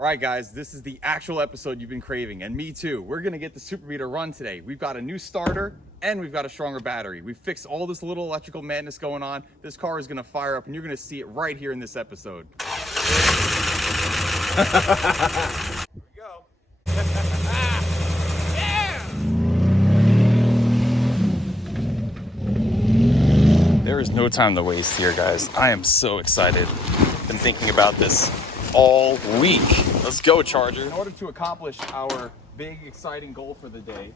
All right, guys, this is the actual episode you've been craving, and me too. We're gonna get the Super Bee to run today. We've got a new starter, and we've got a stronger battery. We've fixed all this little electrical madness going on. This car is gonna fire up, and you're gonna see it right here in this episode. Here we go. Yeah! There is no time to waste here, guys. I am so excited. Been thinking about this all week. Let's go, Charger. In order to accomplish our big, exciting goal for the day,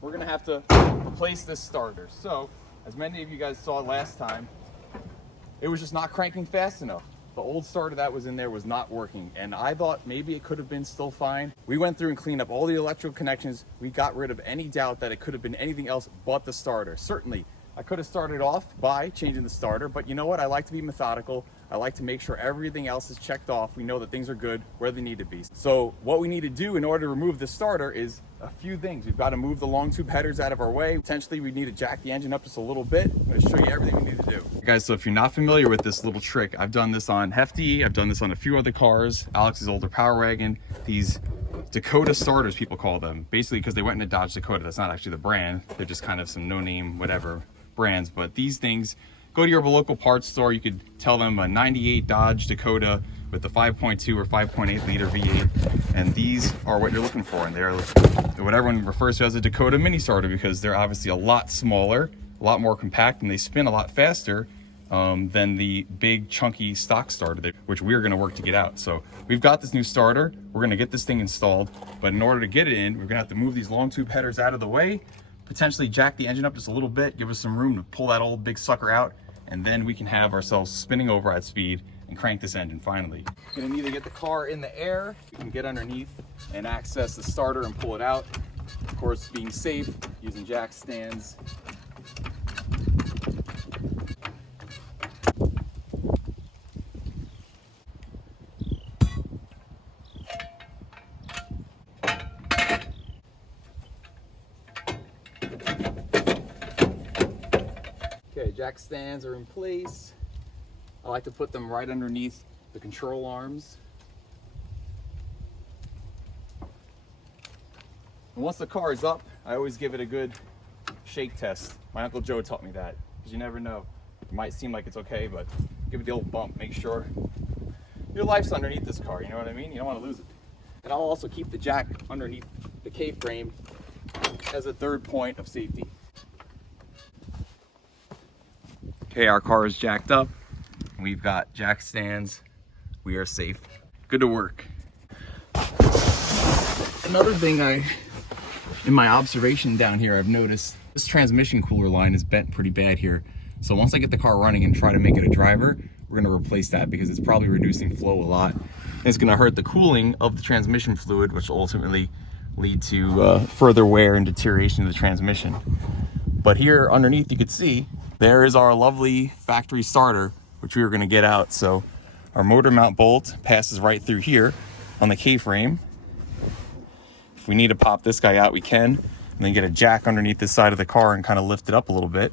we're gonna have to replace this starter. So, as many of you guys saw last time, it was just not cranking fast enough. The old starter that was in there was not working, and I thought maybe it could have been still fine. We went through and cleaned up all the electrical connections. We got rid of any doubt that it could have been anything else but the starter. Certainly, I could have started off by changing the starter, but you know what? I like to be methodical. I like to make sure everything else is checked off. We know that things are good where they need to be. So what we need to do in order to remove the starter is a few things. We've got to move the long tube headers out of our way. Potentially we need to jack the engine up just a little bit. I'm going to show you everything we need to do. Guys, so if you're not familiar with this little trick, I've done this on Hefty. I've done this on a few other cars. Alex's older Power Wagon. These Dakota starters, people call them. Basically because they went into Dodge Dakota. That's not actually the brand. They're just kind of some no-name, whatever brands. But these things, go to your local parts store. You could tell them a 98 Dodge Dakota with the 5.2 or 5.8 liter V8, and these are what you're looking for. And they're what everyone refers to as a Dakota mini starter because they're obviously a lot smaller, a lot more compact, and they spin a lot faster than the big chunky stock starter, which we're going to work to get out. So we've got this new starter. We're going to get this thing installed, but in order to get it in, we're going to have to move these long tube headers out of the way, potentially jack the engine up just a little bit, give us some room to pull that old big sucker out, and then we can have ourselves spinning over at speed and crank this engine finally. We're gonna need to get the car in the air. We can get underneath and access the starter and pull it out. Of course, being safe, using jack stands. Okay, jack stands are in place. I like to put them right underneath the control arms. And once the car is up, I always give it a good shake test. My Uncle Joe taught me that, because you never know. It might seem like it's okay, but give it the old bump. Make sure your life's underneath this car, you know what I mean? You don't want to lose it. And I'll also keep the jack underneath the K-frame as a third point of safety. Okay, our car is jacked up. We've got jack stands. We are safe. Good to work. Another thing in my observation down here, I've noticed this transmission cooler line is bent pretty bad here. So once I get the car running and try to make it a driver, we're gonna replace that because it's probably reducing flow a lot. And it's gonna hurt the cooling of the transmission fluid, which will ultimately lead to further wear and deterioration of the transmission. But here underneath, you could see, there is our lovely factory starter, which we were going to get out. So our motor mount bolt passes right through here on the K-frame. If we need to pop this guy out, we can, and then get a jack underneath this side of the car and kind of lift it up a little bit.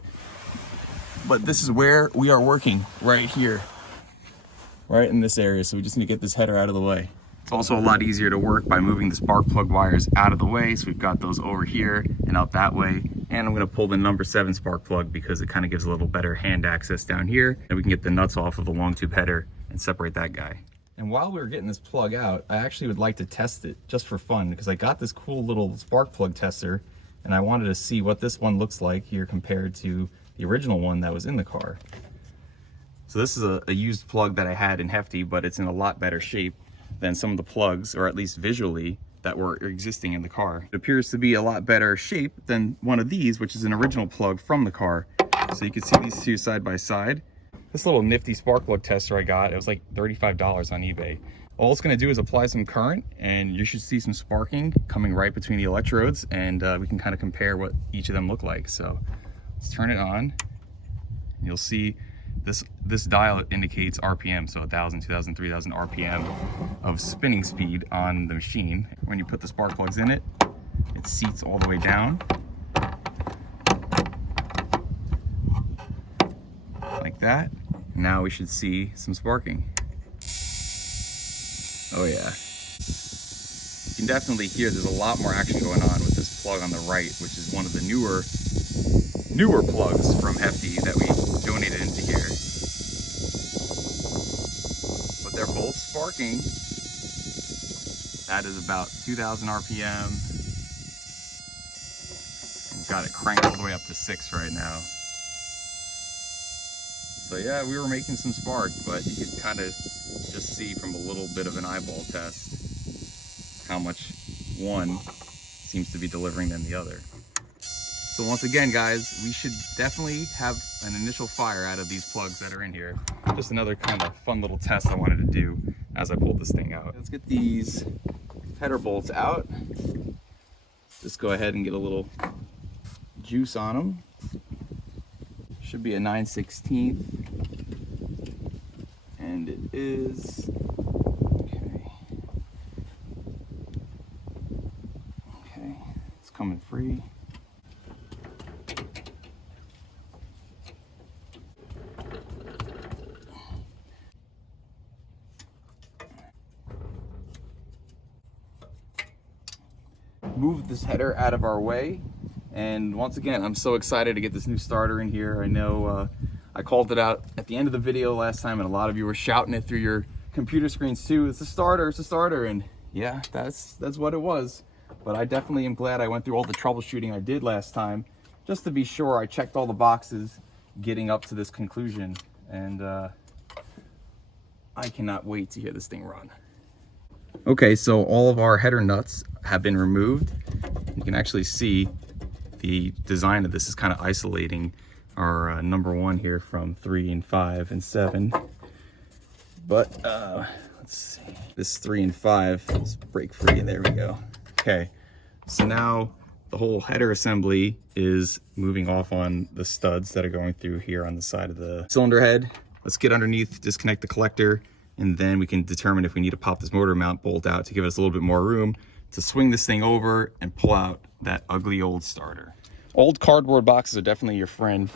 But this is where we are working, right here, right in this area. So we just need to get this header out of the way. It's also a lot easier to work by moving the spark plug wires out of the way. So we've got those over here and out that way. And I'm gonna pull the number 7 spark plug because it kind of gives a little better hand access down here. And we can get the nuts off of the long tube header and separate that guy. And while we were getting this plug out, I actually would like to test it just for fun because I got this cool little spark plug tester and I wanted to see what this one looks like here compared to the original one that was in the car. So this is a used plug that I had in Hefty, but it's in a lot better shape than some of the plugs, or at least visually, that were existing in the car. It appears to be a lot better shape than one of these, which is an original plug from the car. So you can see these two side by side. This little nifty spark plug tester I got, it was like $35 on eBay. All it's gonna do is apply some current and you should see some sparking coming right between the electrodes, and we can kind of compare what each of them look like. So let's turn it on. You'll see this dial indicates RPM, so 1,000, 2,000, 3,000 RPM of spinning speed on the machine. When you put the spark plugs in it, it seats all the way down. Like that. Now we should see some sparking. Oh yeah. can definitely hear there's a lot more action going on with this plug on the right, which is one of the newer plugs from Hefty that we donated into here. But they're both sparking. That is about 2,000 RPM. We've got it cranked all the way up to 6 right now. So yeah, we were making some spark, but you could kind of just see from a little bit of an eyeball test how much one seems to be delivering than the other. So once again, guys, we should definitely have an initial fire out of these plugs that are in here. Just another kind of fun little test I wanted to do as I pulled this thing out. Let's get these header bolts out. Just go ahead and get a little juice on them. Should be a 9/16, and it is. Okay, it's coming free. Move this header out of our way. And once again, I'm so excited to get this new starter in here. I know I called it out at the end of the video last time, and a lot of you were shouting it through your computer screens too. It's a starter, it's a starter. And yeah, that's what it was. But I definitely am glad I went through all the troubleshooting I did last time, just to be sure I checked all the boxes getting up to this conclusion. And I cannot wait to hear this thing run. Okay, so all of our header nuts have been removed. You can actually see the design of this is kind of isolating our number 1 here from 3 and 5 and 7. But let's see, this 3 and 5 is break free. There we go. Okay, so now the whole header assembly is moving off on the studs that are going through here on the side of the cylinder head. Let's get underneath, disconnect the collector, and then we can determine if we need to pop this motor mount bolt out to give us a little bit more room to swing this thing over and pull out that ugly old starter. Old cardboard boxes are definitely your friend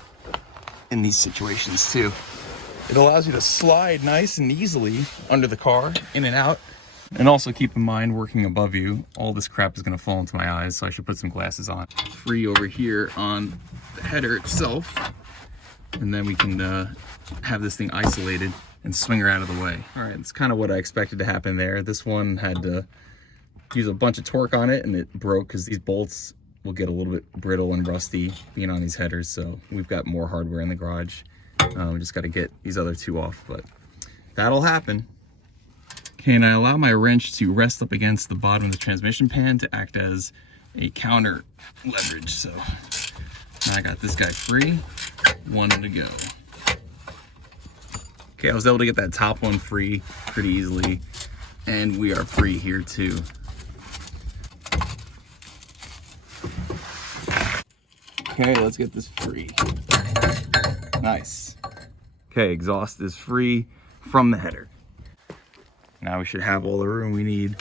in these situations too. It allows you to slide nice and easily under the car, in and out. And also keep in mind, working above you, all this crap is gonna fall into my eyes, so I should put some glasses on. Free over here on the header itself. And then we can have this thing isolated and swing her out of the way. All right, that's kind of what I expected to happen there. This one had to use a bunch of torque on it, and it broke because these bolts will get a little bit brittle and rusty being on these headers. So we've got more hardware in the garage. We just got to get these other 2 off, but that'll happen. Okay, and I allow my wrench to rest up against the bottom of the transmission pan to act as a counter leverage. So now I got this guy free, 1 to go. Okay, I was able to get that top one free pretty easily, and we are free here too. Okay, let's get this free. Nice. Okay, exhaust is free from the header. Now we should have all the room we need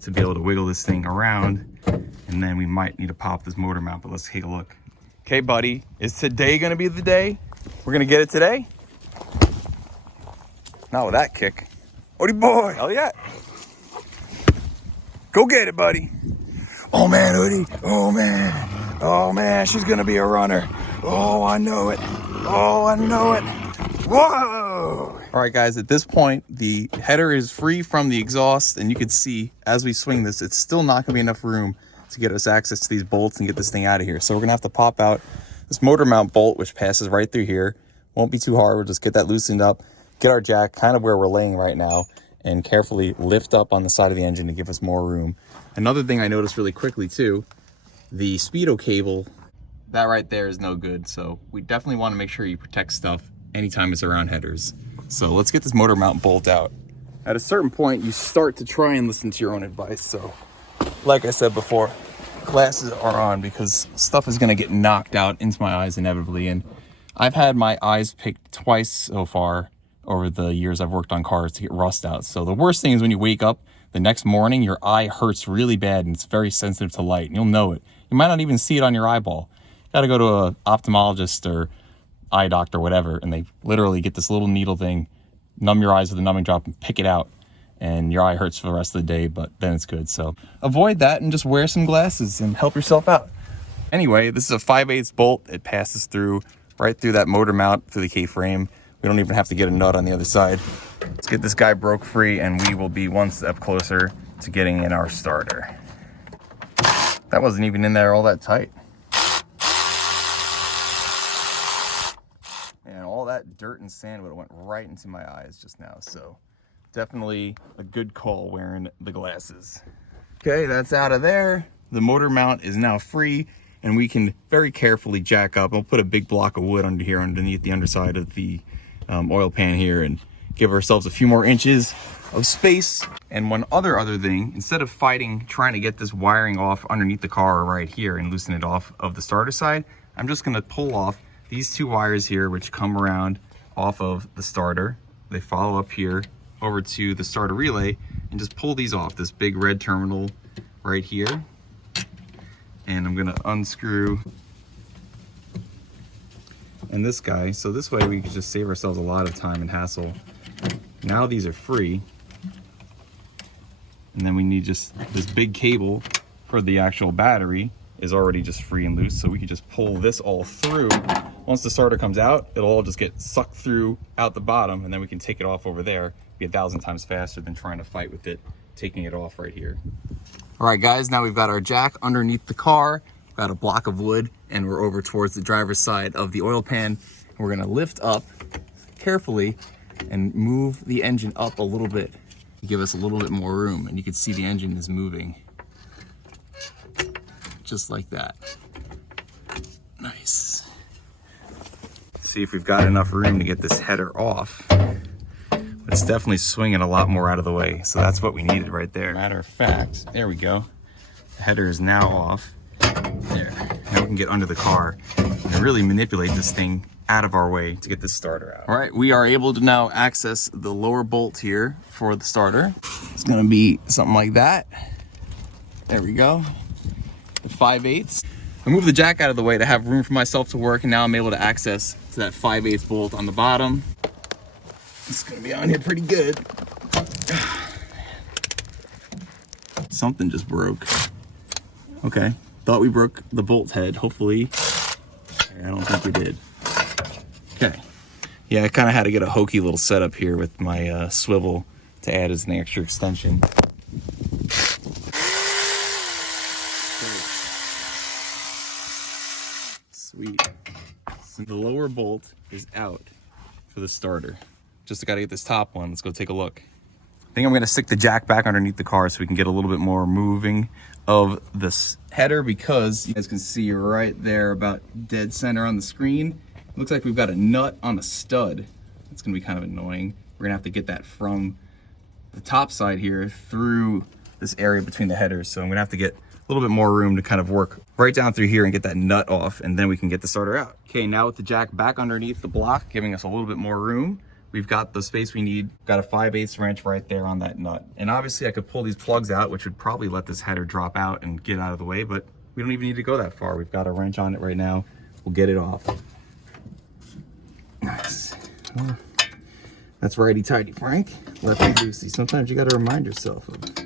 to be able to wiggle this thing around, and then we might need to pop this motor mount, but let's take a look. Okay, buddy, is today gonna be the day? We're gonna get it today? Not with that kick. Odie boy, hell yeah. Go get it, buddy. Oh man, Odie, oh man. Oh man, she's gonna be a runner. Oh, I know it. Oh, I know it. Whoa! All right, guys, at this point, the header is free from the exhaust, and you can see as we swing this, it's still not gonna be enough room to get us access to these bolts and get this thing out of here. So we're gonna have to pop out this motor mount bolt, which passes right through here. Won't be too hard. We'll just get that loosened up, get our jack kind of where we're laying right now, and carefully lift up on the side of the engine to give us more room. Another thing I noticed really quickly too, the speedo cable, that right there is no good. So we definitely want to make sure you protect stuff anytime it's around headers. So let's get this motor mount bolt out. At a certain point, you start to try and listen to your own advice. So like I said before, glasses are on because stuff is going to get knocked out into my eyes inevitably. And I've had my eyes picked twice so far over the years I've worked on cars to get rust out. So the worst thing is when you wake up the next morning, your eye hurts really bad and it's very sensitive to light. And you'll know it. You might not even see it on your eyeball. You got to go to an ophthalmologist or eye doctor or whatever, and they literally get this little needle thing, numb your eyes with a numbing drop and pick it out. and your eye hurts for the rest of the day, but then it's good. So avoid that and just wear some glasses and help yourself out. Anyway, this is a 5/8 bolt. It passes through right through that motor mount, through the K-frame. We don't even have to get a nut on the other side. Let's get this guy broke free and we will be one step closer to getting in our starter. That wasn't even in there all that tight. And all that dirt and sand would have went right into my eyes just now. So definitely a good call wearing the glasses. Okay, that's out of there. The motor mount is now free and we can very carefully jack up. I'll put a big block of wood under here underneath the underside of the oil pan here and give ourselves a few more inches of space. And one other thing, instead of trying to get this wiring off underneath the car right here and loosen it off of the starter side, I'm just gonna pull off these 2 wires here, which come around off of the starter. They follow up here over to the starter relay, and just pull these off, this big red terminal right here. And I'm gonna unscrew and this guy, so this way we can just save ourselves a lot of time and hassle. Now these are free, and then we need just this big cable for the actual battery is already just free and loose, so we can just pull this all through. Once the starter comes out, it'll all just get sucked through out the bottom, and then we can take it off over there. Be 1,000 times faster than trying to fight with it, taking it off right here. All right guys, now we've got our jack underneath the car, got a block of wood, and we're over towards the driver's side of the oil pan. We're gonna lift up carefully and move the engine up a little bit to give us a little bit more room, and you can see the engine is moving just like that. Nice. See if we've got enough room to get this header off. It's definitely swinging a lot more out of the way, so that's what we needed right there. Matter of fact, there we go. The header is now off. There. Now we can get under the car and really manipulate this thing out of our way to get this starter out. All right, we are able to now access the lower bolt here for the starter. It's gonna be something like that. There we go. The 5/8. I moved the jack out of the way to have room for myself to work, and now I'm able to access to that 5/8 bolt on the bottom. It's gonna be on here pretty good. Something just broke. Okay, thought we broke the bolt head. Hopefully, I don't think we did. Okay, yeah, I kind of had to get a hokey little setup here with my swivel to add as an extra extension. Sweet. So the lower bolt is out for the starter. Just gotta get this top one. Let's go take a look. I think I'm gonna stick the jack back underneath the car so we can get a little bit more moving of this header, because you guys can see right there about dead center on the screen. It looks like we've got a nut on a stud. It's gonna be kind of annoying. We're gonna have to get that from the top side here through this area between the headers. So I'm gonna have to get a little bit more room to kind of work right down through here and get that nut off, and then we can get the starter out. Okay, now with the jack back underneath the block, giving us a little bit more room, we've got the space we need. Got a 5/8 wrench right there on that nut. And obviously I could pull these plugs out, which would probably let this header drop out and get out of the way, but we don't even need to go that far. We've got a wrench on it right now. We'll get it off. Nice. Well, that's righty-tighty, Frank. Lefty-loosey. Sometimes you gotta remind yourself of it.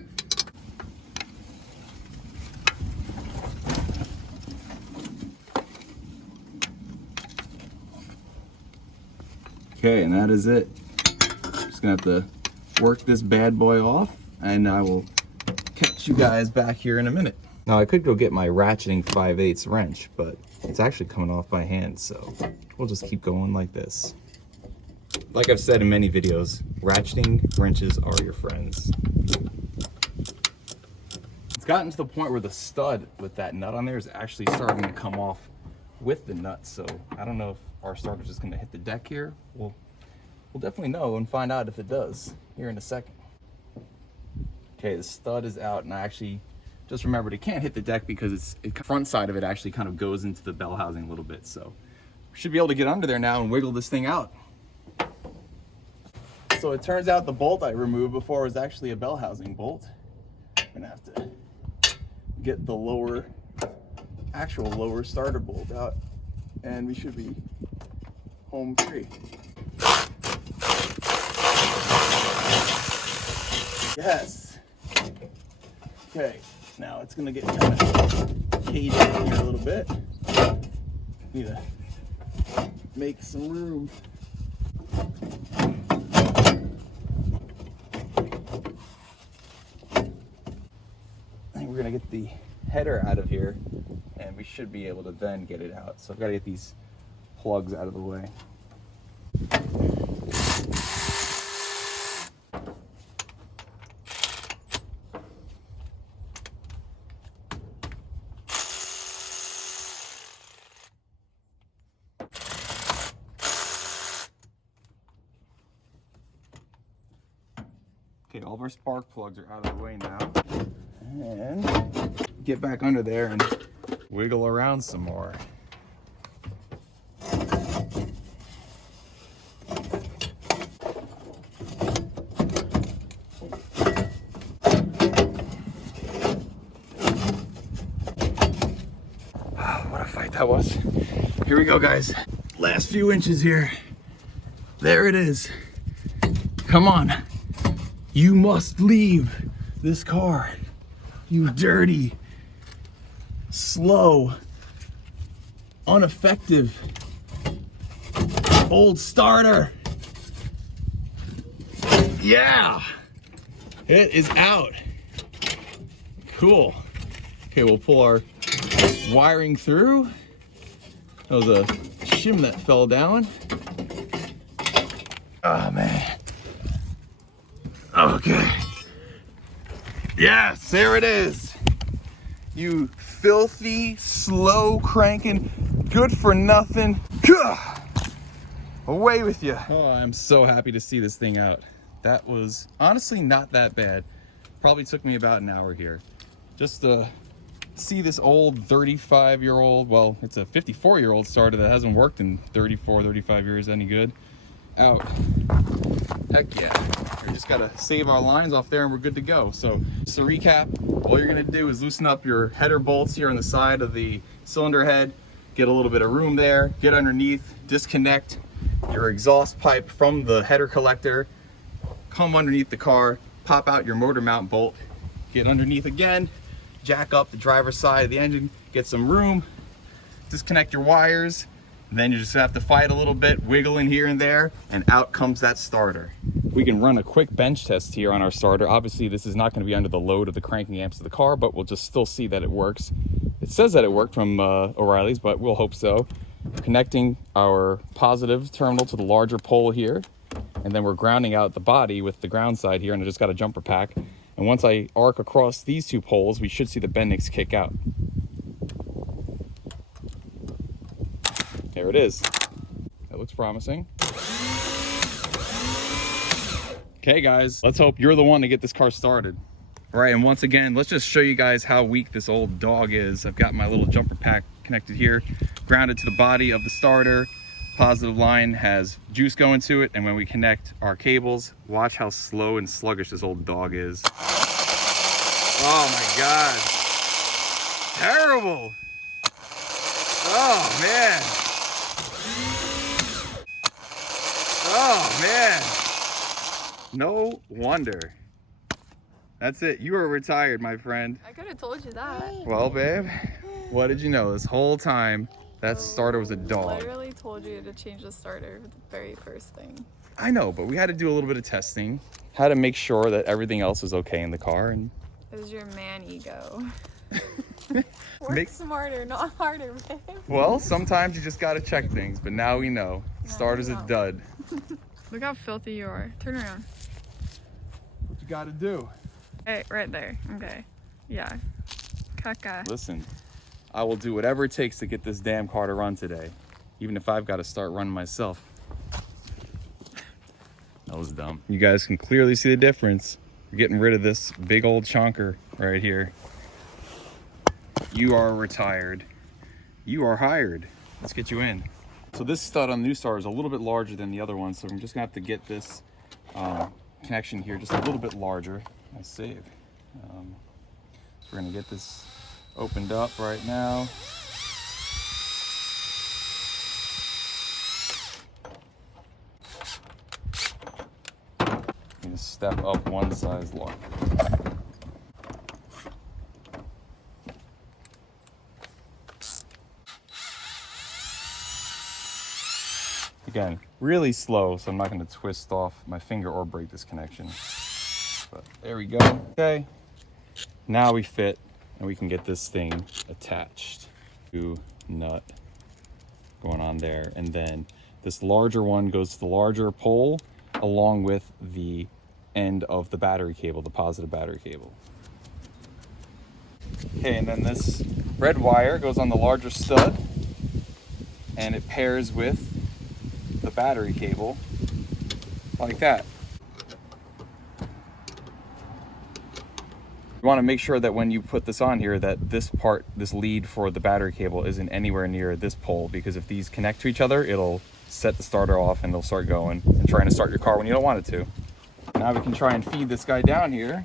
Okay, and that is it. Just gonna have to work this bad boy off, and I will catch you guys back here in a minute. Now I could go get my ratcheting 5/8 wrench, but it's actually coming off by hand, so we'll just keep going like this. Like I've said in many videos, ratcheting wrenches are your friends. It's gotten to the point where the stud with that nut on there is actually starting to come off with the nut, so I don't know if our starter's just gonna hit the deck here. We'll definitely know and find out if it does here in a second. Okay, the stud is out, and I actually just remembered it can't hit the deck because the front side of it actually kind of goes into the bell housing a little bit. So we should be able to get under there now and wiggle this thing out. So it turns out the bolt I removed before was actually a bell housing bolt. I'm gonna have to get the actual lower starter bolt out, and we should be home free. Yes. Okay, now it's gonna get kind of caged in here a little bit. Need to make some room. And we're gonna get the header out of here, and we should be able to then get it out. So I've got to get these plugs out of the way. Okay, all of our spark plugs are out of the way now. And get back under there and wiggle around some more. What a fight that was. Here we go, guys. Last few inches here. There it is. Come on. You must leave this car. You dirty, slow, ineffective old starter. Yeah, it is out. Cool. Okay, we'll pull our wiring through. That was a shim that fell down. Oh man. Okay. Yes, there it is. You filthy, slow cranking, good for nothing. Away with you. Oh, I'm so happy to see this thing out. That was honestly not that bad. Probably took me about an hour here. Just to see this old 35-year-old, well, it's a 54-year-old starter that hasn't worked in 34, 35 years any good. Out. Heck yeah. We just gotta save our lines off there and we're good to go. So just to recap, all you're gonna do is loosen up your header bolts here on the side of the cylinder head, get a little bit of room there, get underneath, disconnect your exhaust pipe from the header collector, come underneath the car, pop out your motor mount bolt, get underneath again, jack up the driver's side of the engine, get some room, disconnect your wires, and then you just have to fight a little bit, wiggle in here and there, and out comes that starter. We can run a quick bench test here on our starter. Obviously, this is not going to be under the load of the cranking amps of the car, but we'll just still see that it works. It says that it worked from O'Reilly's, but we'll hope so. Connecting our positive terminal to the larger pole here, and then we're grounding out the body with the ground side here, and I just got a jumper pack. And once I arc across these two poles, we should see the Bendix kick out. There it is. That looks promising. Okay guys, let's hope you're the one to get this car started. All right, and once again, let's just show you guys how weak this old dog is. I've got my little jumper pack connected here, grounded to the body of the starter. Positive line has juice going to it, and when we connect our cables, watch how slow and sluggish this old dog is. Oh my God. Terrible. Oh man. Oh man. No wonder. That's it. You are retired, my friend. I could have told you that. Well, babe, what did you know? This whole time, that starter was a dog. I literally told you to change the starter the very first thing. I know, but we had to do a little bit of testing. Had to make sure that everything else was okay in the car. And it was your man ego. Work smarter, not harder, babe. Well, sometimes you just gotta check things, but now we know. Starter's a dud. Look how filthy you are. Turn around. What you gotta do? Hey, right there. Okay. Yeah. Caca. Listen, I will do whatever it takes to get this damn car to run today, even if I've got to start running myself. That was dumb. You guys can clearly see the difference. We're getting rid of this big old chonker right here. You are retired. You are hired. Let's get you in. So this stud on the new Star is a little bit larger than the other one, so I'm just gonna have to get this connection here just a little bit larger. I save. We're gonna get this opened up right now. I'm gonna step up one size larger. Again, really slow, so I'm not going to twist off my finger or break this connection. But there we go. Okay, now we fit, and we can get this thing attached to nut going on there. And then this larger one goes to the larger pole along with the end of the battery cable, the positive battery cable. Okay, and then this red wire goes on the larger stud, and it pairs with the battery cable like that. You want to make sure that when you put this on here that this part, this lead for the battery cable, isn't anywhere near this pole, because if these connect to each other, it'll set the starter off and it'll start going and trying to start your car when you don't want it to. Now we can try and feed this guy down here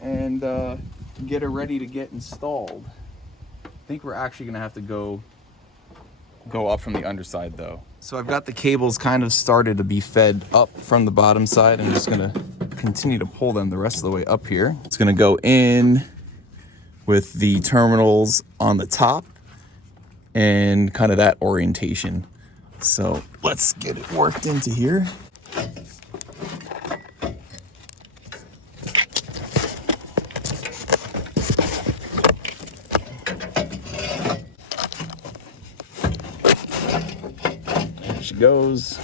and get it ready to get installed. I think we're actually gonna have to go up from the underside though. So I've got the cables kind of started to be fed up from the bottom side. I'm just gonna continue to pull them the rest of the way up here. It's gonna go in with the terminals on the top and kind of that orientation. So let's get it worked into here. There she goes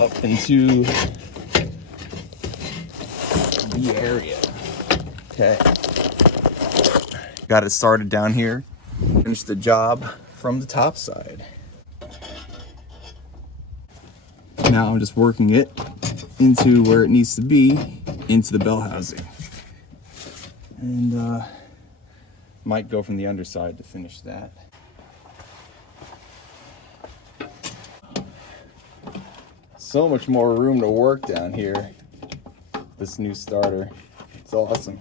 up into the area. Okay, got it started down here. Finish the job from the top side. Now I'm just working it into where it needs to be, into the bell housing. And might go from the underside to finish that. So much more room to work down here. This new starter, it's awesome.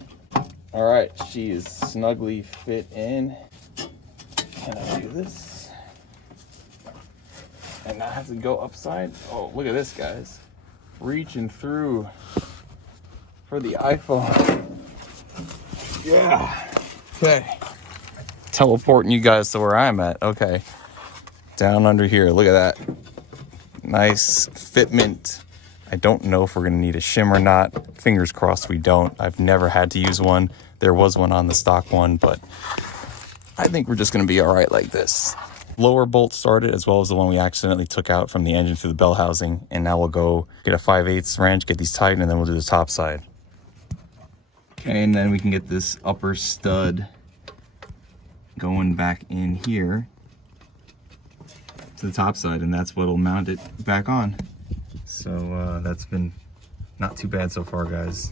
All right, she is snugly fit in. Can I do this? And not have to go upside? Oh, look at this, guys. Reaching through for the iPhone. Yeah. Okay. Teleporting you guys to where I'm at. Okay. Down under here. Look at that. Nice fitment. I don't know if we're going to need a shim or not. Fingers crossed we don't. I've never had to use one. There was one on the stock one, but I think we're just going to be all right like this. Lower bolt started, as well as the one we accidentally took out from the engine through the bell housing. And now we'll go get a 5/8 wrench, get these tightened, and then we'll do the top side. Okay, and then we can get this upper stud going back in here to the top side, and that's what'll mount it back on. So that's been not too bad so far, guys.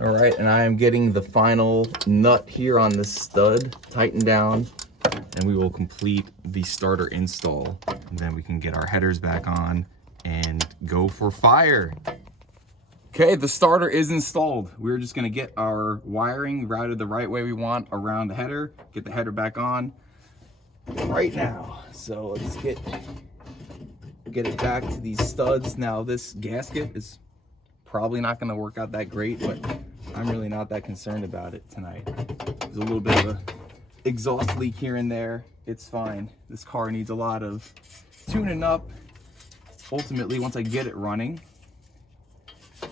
All right, and I am getting the final nut here on this stud tightened down, and we will complete the starter install. And then we can get our headers back on and go for fire. Okay, the starter is installed. We're just gonna get our wiring routed the right way we want around the header, get the header back on right now. So let's get it back to these studs. Now this gasket is probably not going to work out that great, but I'm really not that concerned about it tonight. There's a little bit of a exhaust leak here and there. It's fine. This car needs a lot of tuning up ultimately once I get it running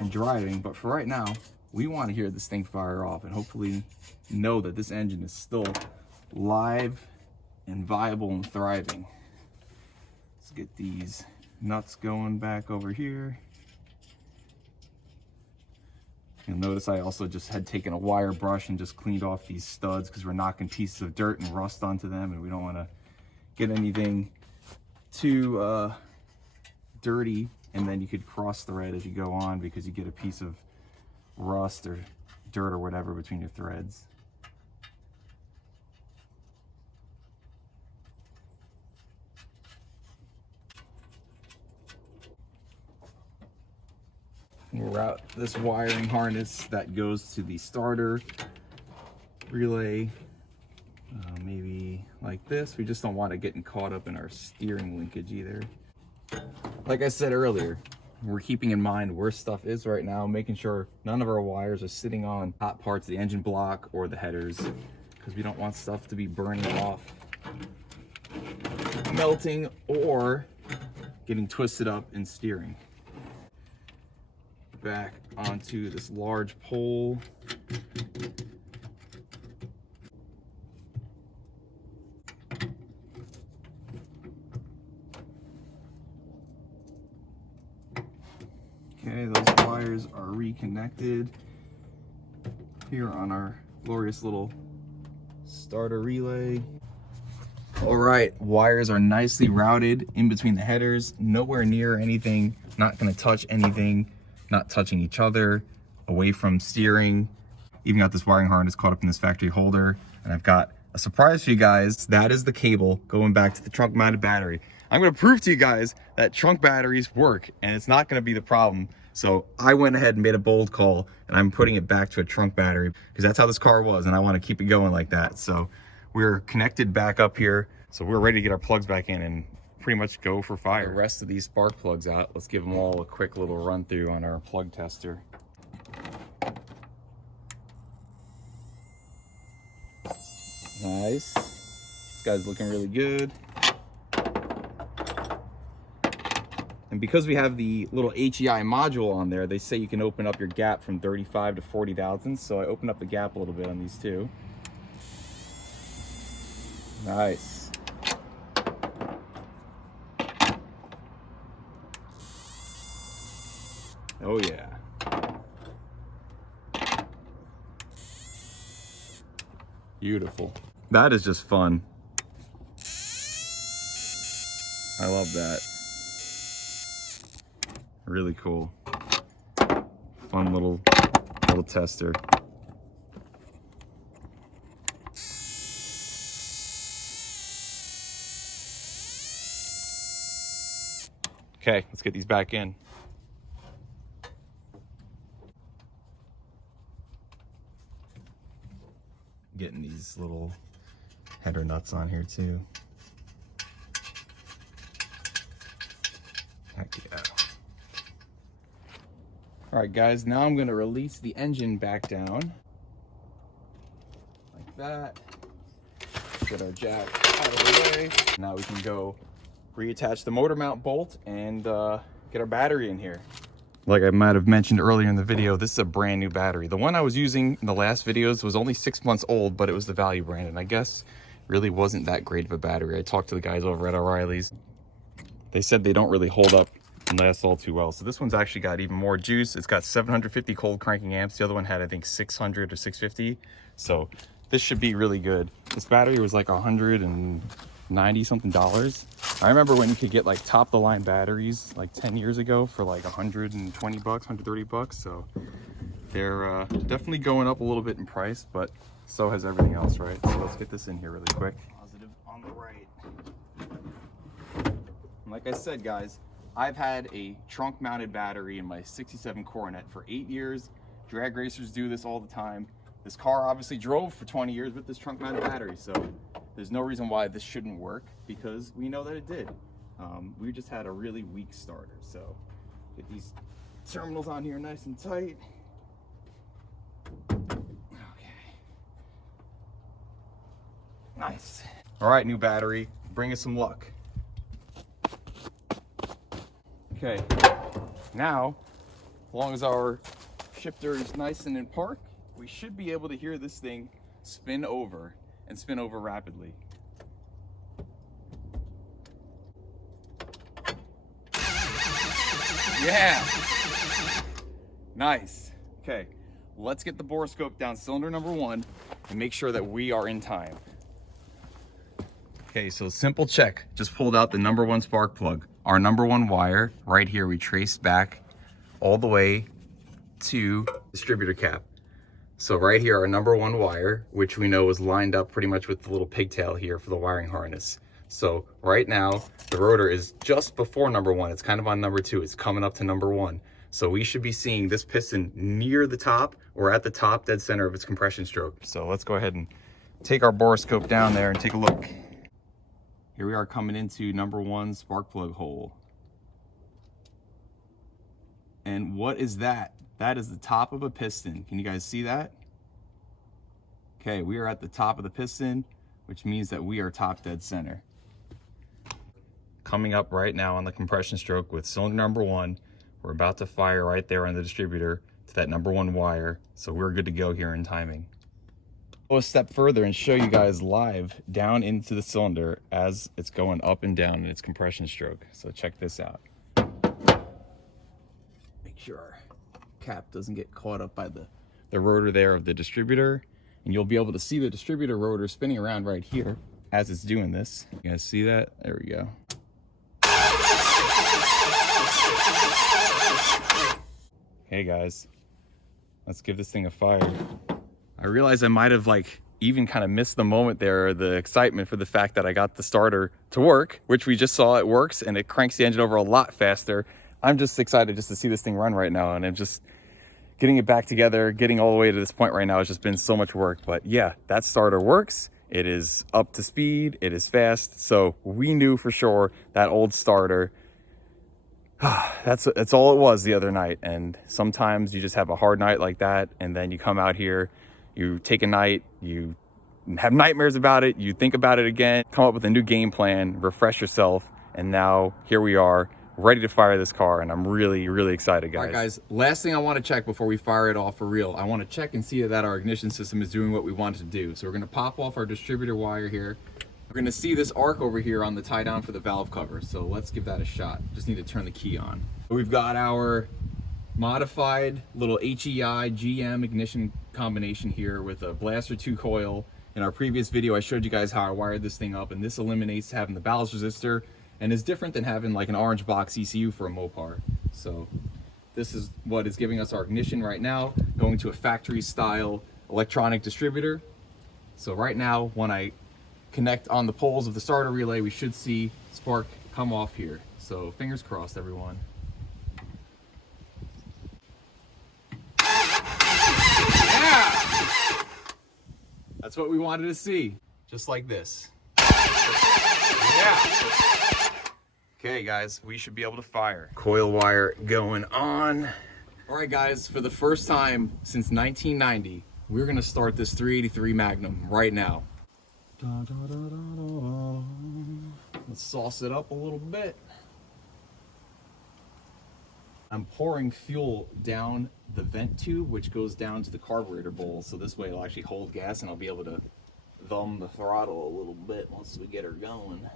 and driving. But for right now, we want to hear this thing fire off and hopefully know that this engine is still live and viable and thriving. Let's get these nuts going back over here. You'll notice I also just had taken a wire brush and just cleaned off these studs because we're knocking pieces of dirt and rust onto them, and we don't want to get anything too dirty, and then you could cross thread as you go on because you get a piece of rust or dirt or whatever between your threads. We'll route this wiring harness that goes to the starter relay, maybe like this. We just don't want it getting caught up in our steering linkage either. Like I said earlier, we're keeping in mind where stuff is right now, making sure none of our wires are sitting on hot parts of the engine block or the headers, because we don't want stuff to be burning off, melting, or getting twisted up in steering. Back onto this large pole. Okay, those wires are reconnected here on our glorious little starter relay. All right, wires are nicely routed in between the headers, nowhere near anything, not gonna touch anything, not touching each other, away from steering. Even got this wiring harness caught up in this factory holder, and I've got a surprise for you guys. That is the cable going back to the trunk mounted battery. I'm gonna prove to you guys that trunk batteries work, and it's not gonna be the problem. So I went ahead and made a bold call, and I'm putting it back to a trunk battery, because that's how this car was, and I wanna keep it going like that. So we're connected back up here, so we're ready to get our plugs back in and pretty much go for fire. The rest of these spark plugs out. Let's give them all a quick little run through on our plug tester. Nice. This guy's looking really good. And because we have the little HEI module on there, they say you can open up your gap from 35 to 40 thousandths. So I opened up the gap a little bit on these two. Nice. Oh yeah. Beautiful. That is just fun. I love that. Really cool. Fun little tester. Okay, let's get these back in. Getting these little header nuts on here too. Heck yeah. All right guys, now I'm gonna release the engine back down. Like that. Get our jack out of the way. Now we can go reattach the motor mount bolt and get our battery in here. Like I might have mentioned earlier in the video, this is a brand new battery. The one I was using in the last videos was only 6 months old, but it was the value brand, and I guess really wasn't that great of a battery. I talked to the guys over at O'Reilly's. They said they don't really hold up and last all too well. So this one's actually got even more juice. It's got 750 cold cranking amps. The other one had, I think, 600 or 650. So this should be really good. This battery was like $190 something. I remember when you could get like top of the line batteries like 10 years ago for like 120 bucks, 130 bucks. So they're definitely going up a little bit in price, but so has everything else, right? So let's get this in here really quick. Positive on the right. And like I said, guys, I've had a trunk mounted battery in my 67 Coronet for 8 years. Drag racers do this all the time. This car obviously drove for 20 years with this trunk mounted battery, so there's no reason why this shouldn't work, because we know that it did. We just had a really weak starter. So get these terminals on here nice and tight. Okay. Nice. All right, new battery, bring us some luck. Okay, now, as long as our shifter is nice and in park, we should be able to hear this thing spin over, and spin over rapidly. Yeah! Nice. Okay, let's get the borescope down cylinder number 1 and make sure that we are in time. Okay, so simple check. Just pulled out the number 1 spark plug. Our number 1 wire right here, we traced back all the way to distributor cap. So right here, our number 1 wire, which we know is lined up pretty much with the little pigtail here for the wiring harness. So right now, the rotor is just before number 1. It's kind of on number 2. It's coming up to number 1. So we should be seeing this piston near the top or at the top dead center of its compression stroke. So let's go ahead and take our borescope down there and take a look. Here we are coming into number 1 spark plug hole. And what is that? That is the top of a piston. Can you guys see that? Okay, we are at the top of the piston, which means that we are top dead center. Coming up right now on the compression stroke with cylinder number 1. We're about to fire right there on the distributor to that number 1 wire. So we're good to go here in timing. Go a step further and show you guys live down into the cylinder as it's going up and down in its compression stroke. So check this out. Make sure our cap doesn't get caught up by the rotor there of the distributor. And you'll be able to see the distributor rotor spinning around right here as it's doing this. You guys see that? There we go. Okay guys, let's give this thing a fire. I realized I might have even kind of missed the moment there, the excitement for the fact that I got the starter to work, which we just saw it works and it cranks the engine over a lot faster. I'm just excited just to see this thing run right now, and I'm just getting it back together, getting all the way to this point right now has just been so much work. But yeah, that starter works. It is up to speed, it is fast. So we knew for sure that old starter, that's all it was the other night. And sometimes you just have a hard night like that, and then you come out here, you take a night, you have nightmares about it, you think about it again, come up with a new game plan, refresh yourself, and now here we are, ready to fire this car, and I'm really, really excited, guys. All right, guys, last thing I want to check before we fire it off for real, I want to check and see that our ignition system is doing what we want it to do. So we're going to pop off our distributor wire here. We're going to see this arc over here on the tie down for the valve cover. So let's give that a shot. Just need to turn the key on. We've got our modified little HEI GM ignition combination here with a Blaster 2 coil. In our previous video, I showed you guys how I wired this thing up, and this eliminates having the ballast resistor and is different than having like an orange box ECU for a Mopar. So this is what is giving us our ignition right now, going to a factory style electronic distributor. So right now, when I connect on the poles of the starter relay, we should see spark come off here. So fingers crossed, everyone. Yeah! That's what we wanted to see. Just like this. Yeah! Okay guys, we should be able to fire. Coil wire going on. All right guys, for the first time since 1990, we're gonna start this 383 Magnum right now. Let's sauce it up a little bit. I'm pouring fuel down the vent tube, which goes down to the carburetor bowl, so this way it'll actually hold gas and I'll be able to thumb the throttle a little bit once we get her going.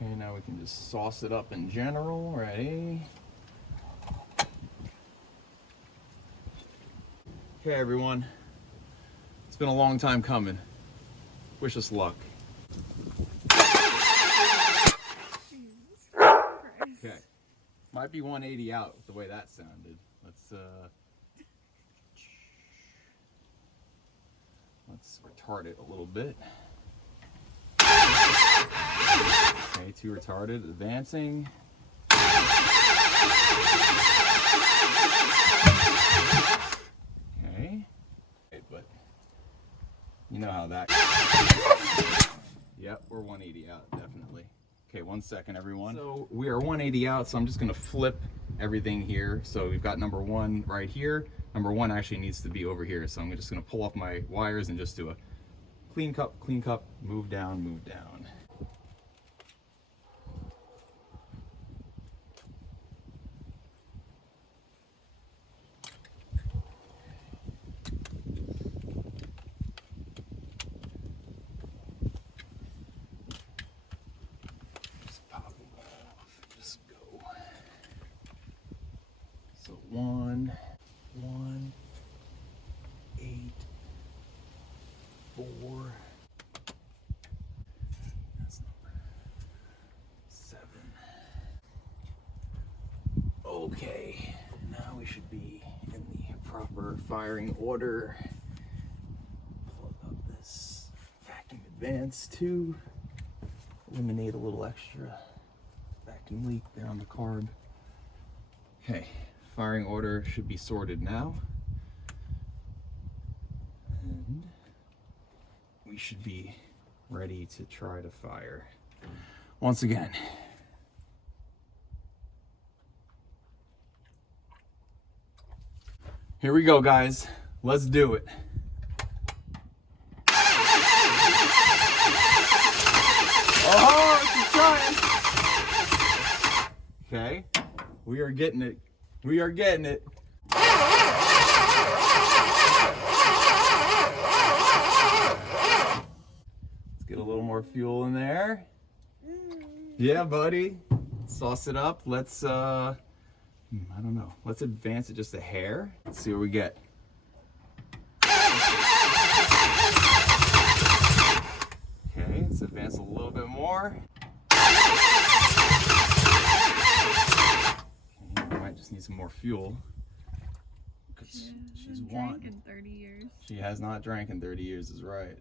Okay, now we can just sauce it up in general. Ready? Okay, everyone. It's been a long time coming. Wish us luck. Okay. Might be 180 out with the way that sounded. Let's retard it a little bit. Okay, too retarded. Advancing. Okay. But you know how that goes. Yep, we're 180 out, definitely. Okay, 1 second, everyone. So we are 180 out, so I'm just gonna flip everything here. So we've got number 1 right here. Number 1 actually needs to be over here. So I'm just gonna pull off my wires and just do a clean cup, move down, move down. Just pop them off, just go. So 1, 8, 4. That's number 7. Okay, now we should be in the proper firing order. Plug up this vacuum advance to eliminate a little extra vacuum leak there on the carb. Okay, firing order should be sorted now. And we should be ready to try to fire once again. Here we go, guys. Let's do it. Oh, she's trying. Okay, we are getting it. We are getting it. Let's get a little more fuel in there. Yeah, buddy. Sauce it up. Let's, I don't know. Let's advance it just a hair. Let's see what we get. Okay, let's advance a little bit more. Okay, we might just need some more fuel. Because she's drank in 30 years. She has not drank in 30 years, is right.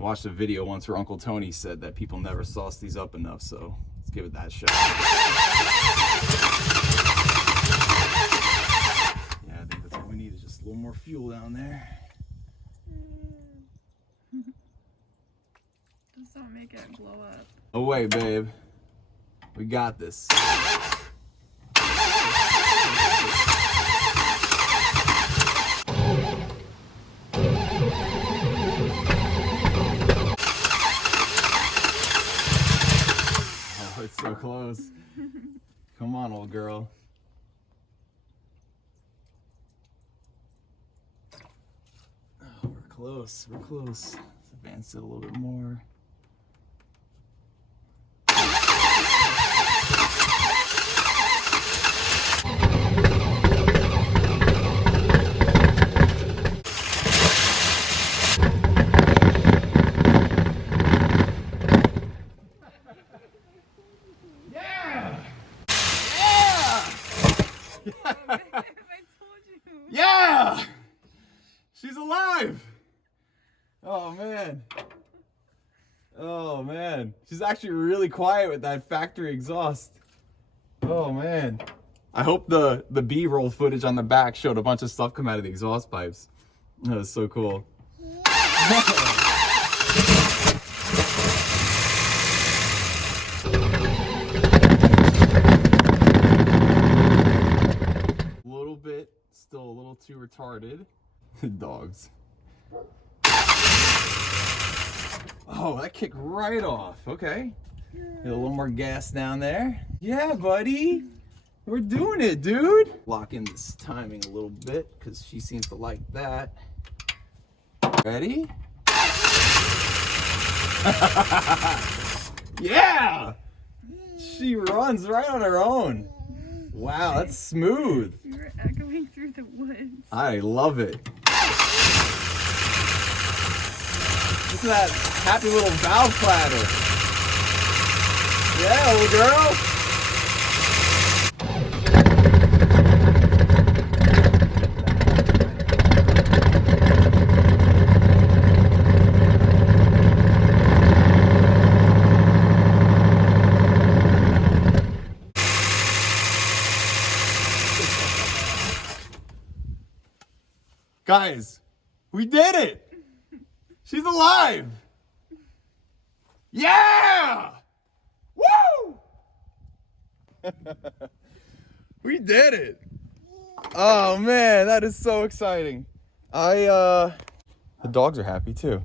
Watched a video once where Uncle Tony said that people never sauce these up enough, so let's give it that shot. Yeah, I think that's what we need, is just a little more fuel down there. Just don't make it blow up. No way, babe. We got this. It's so close. Come on, old girl. Oh, we're close. We're close. Let's advance it a little bit more. Yeah! She's alive! Oh man. Oh man. She's actually really quiet with that factory exhaust. Oh man. I hope the B-roll footage on the back showed a bunch of stuff come out of the exhaust pipes. That was so cool. Still a little too retarded. Dogs. Oh, that kicked right off. Okay. Get a little more gas down there. Yeah, buddy. We're doing it, dude. Lock in this timing a little bit because she seems to like that. Ready? Yeah! She runs right on her own. Wow, that's smooth. You were echoing through the woods. I love it. Listen to that happy little valve clatter. Yeah, little girl. Guys, we did it! She's alive! Yeah! Woo! We did it! Oh man, that is so exciting. The dogs are happy too.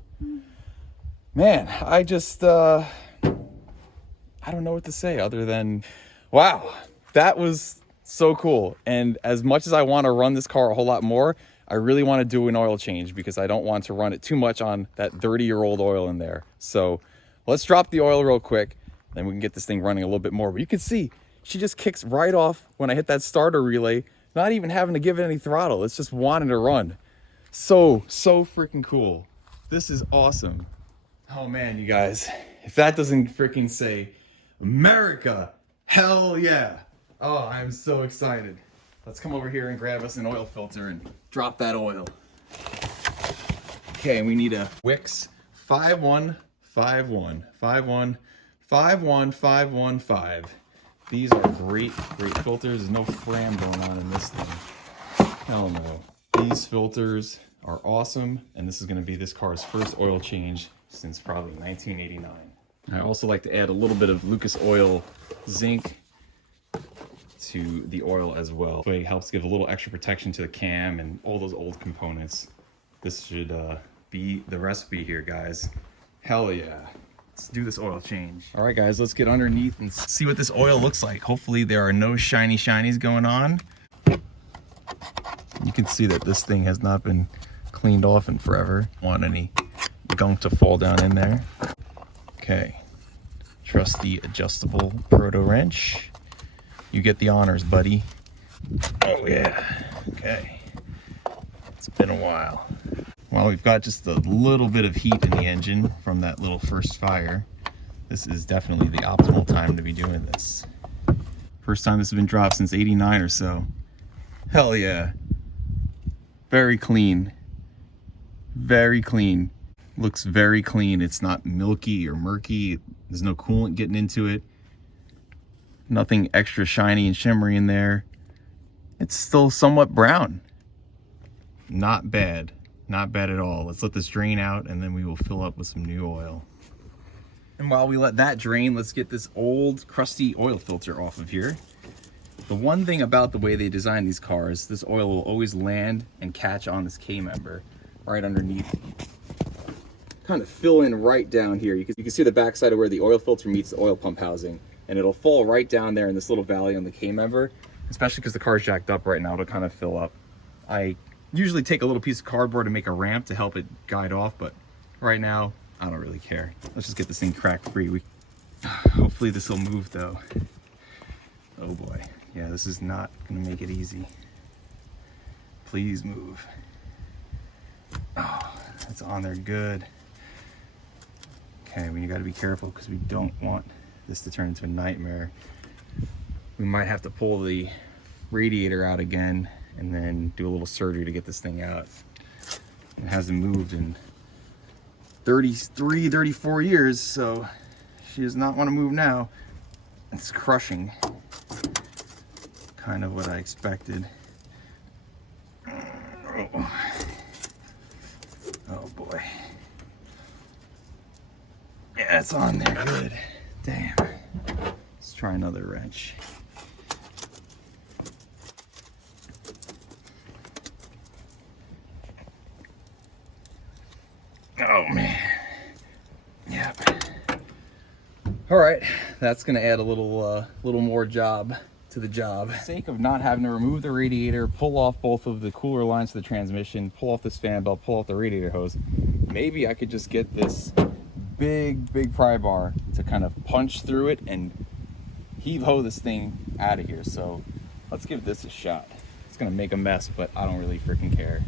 Man, I just, I don't know what to say other than, wow, that was so cool. And as much as I want to run this car a whole lot more, I really want to do an oil change because I don't want to run it too much on that 30-year-old oil in there. So let's drop the oil real quick, then we can get this thing running a little bit more. But you can see she just kicks right off when I hit that starter relay, not even having to give it any throttle. It's just wanting to run. So freaking cool. This is awesome. Oh man, you guys, if that doesn't freaking say America, hell yeah. Oh, I'm so excited. Let's come over here and grab us an oil filter and drop that oil. Okay, we need a Wix 5151. 51515. These are great filters. There's no fram going on in this thing. Hell no. These filters are awesome, and this is going to be this car's first oil change since probably 1989. I also like to add a little bit of Lucas Oil zinc to the oil as well. So it helps give a little extra protection to the cam and all those old components. This should be the recipe here, guys. Hell yeah. Let's do this oil change. All right, guys, let's get underneath and see what this oil looks like. Hopefully there are no shiny shinies going on. You can see that this thing has not been cleaned off in forever. Don't want any gunk to fall down in there. Okay, trusty adjustable proto wrench. You get the honors, buddy. Oh yeah, okay. It's been a while. Well, we've got just a little bit of heat in the engine from that little first fire. This is definitely the optimal time to be doing this. First time this has been dropped since '89 or so. Hell yeah. Very clean. Very clean. Looks very clean. It's not milky or murky. There's no coolant getting into it. Nothing extra shiny and shimmery in there. It's still somewhat brown. Not bad. Not bad at all. Let's let this drain out and then we will fill up with some new oil. And while we let that drain, let's get this old crusty oil filter off of here. The one thing about the way they design these cars, this oil will always land and catch on this K-member right underneath. Kind of fill in right down here. You can see the backside of where the oil filter meets the oil pump housing, and it'll fall right down there in this little valley on the K-member, especially because the car's jacked up right now. It'll kind of fill up. I usually take a little piece of cardboard to make a ramp to help it guide off, but right now I don't really care. Let's just get this thing crack free. Hopefully this will move though. Oh boy. Yeah, this is not gonna make it easy. Please move. Oh, it's on there good. Okay, we gotta be careful because we don't want this to turn into a nightmare. We might have to pull the radiator out again and then do a little surgery to get this thing out. It hasn't moved in 33, 34 years, so she does not want to move now. It's crushing. Kind of what I expected. Oh boy. Yeah, it's on there good. Damn. Let's try another wrench. Oh man. Yep. All right, that's gonna add a little more job to the job. For the sake of not having to remove the radiator, pull off both of the cooler lines to the transmission, pull off this fan belt, pull off the radiator hose, maybe I could just get this big pry bar to kind of punch through it and heave-ho this thing out of here. So let's give this a shot. It's gonna make a mess, but I don't really freaking care.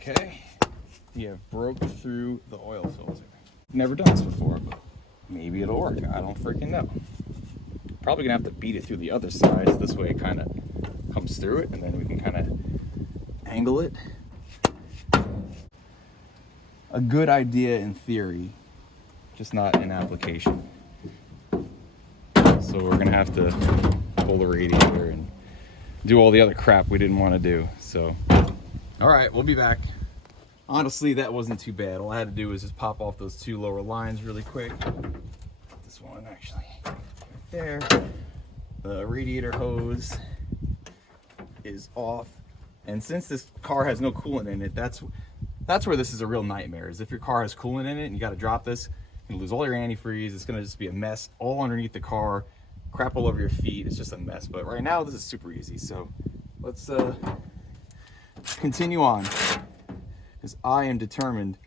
Okay, you have broke through the oil filter. Never done this before, but maybe it'll work. I don't freaking know. Probably gonna have to beat it through the other side, so this way it kind of comes through it, and then we can kind of angle it. A good idea in theory, just not in application. So we're gonna have to pull the radiator and do all the other crap we didn't want to do. So, all right, we'll be back. Honestly, that wasn't too bad. All I had to do was just pop off those two lower lines really quick. This one actually right there. The radiator hose is off. And since this car has no coolant in it, that's where this is a real nightmare, is if your car has coolant in it and you got to drop this, you lose all your antifreeze. It's going to just be a mess all underneath the car, crap all over your feet. It's just a mess. But right now, this is super easy. So let's continue on, because I am determined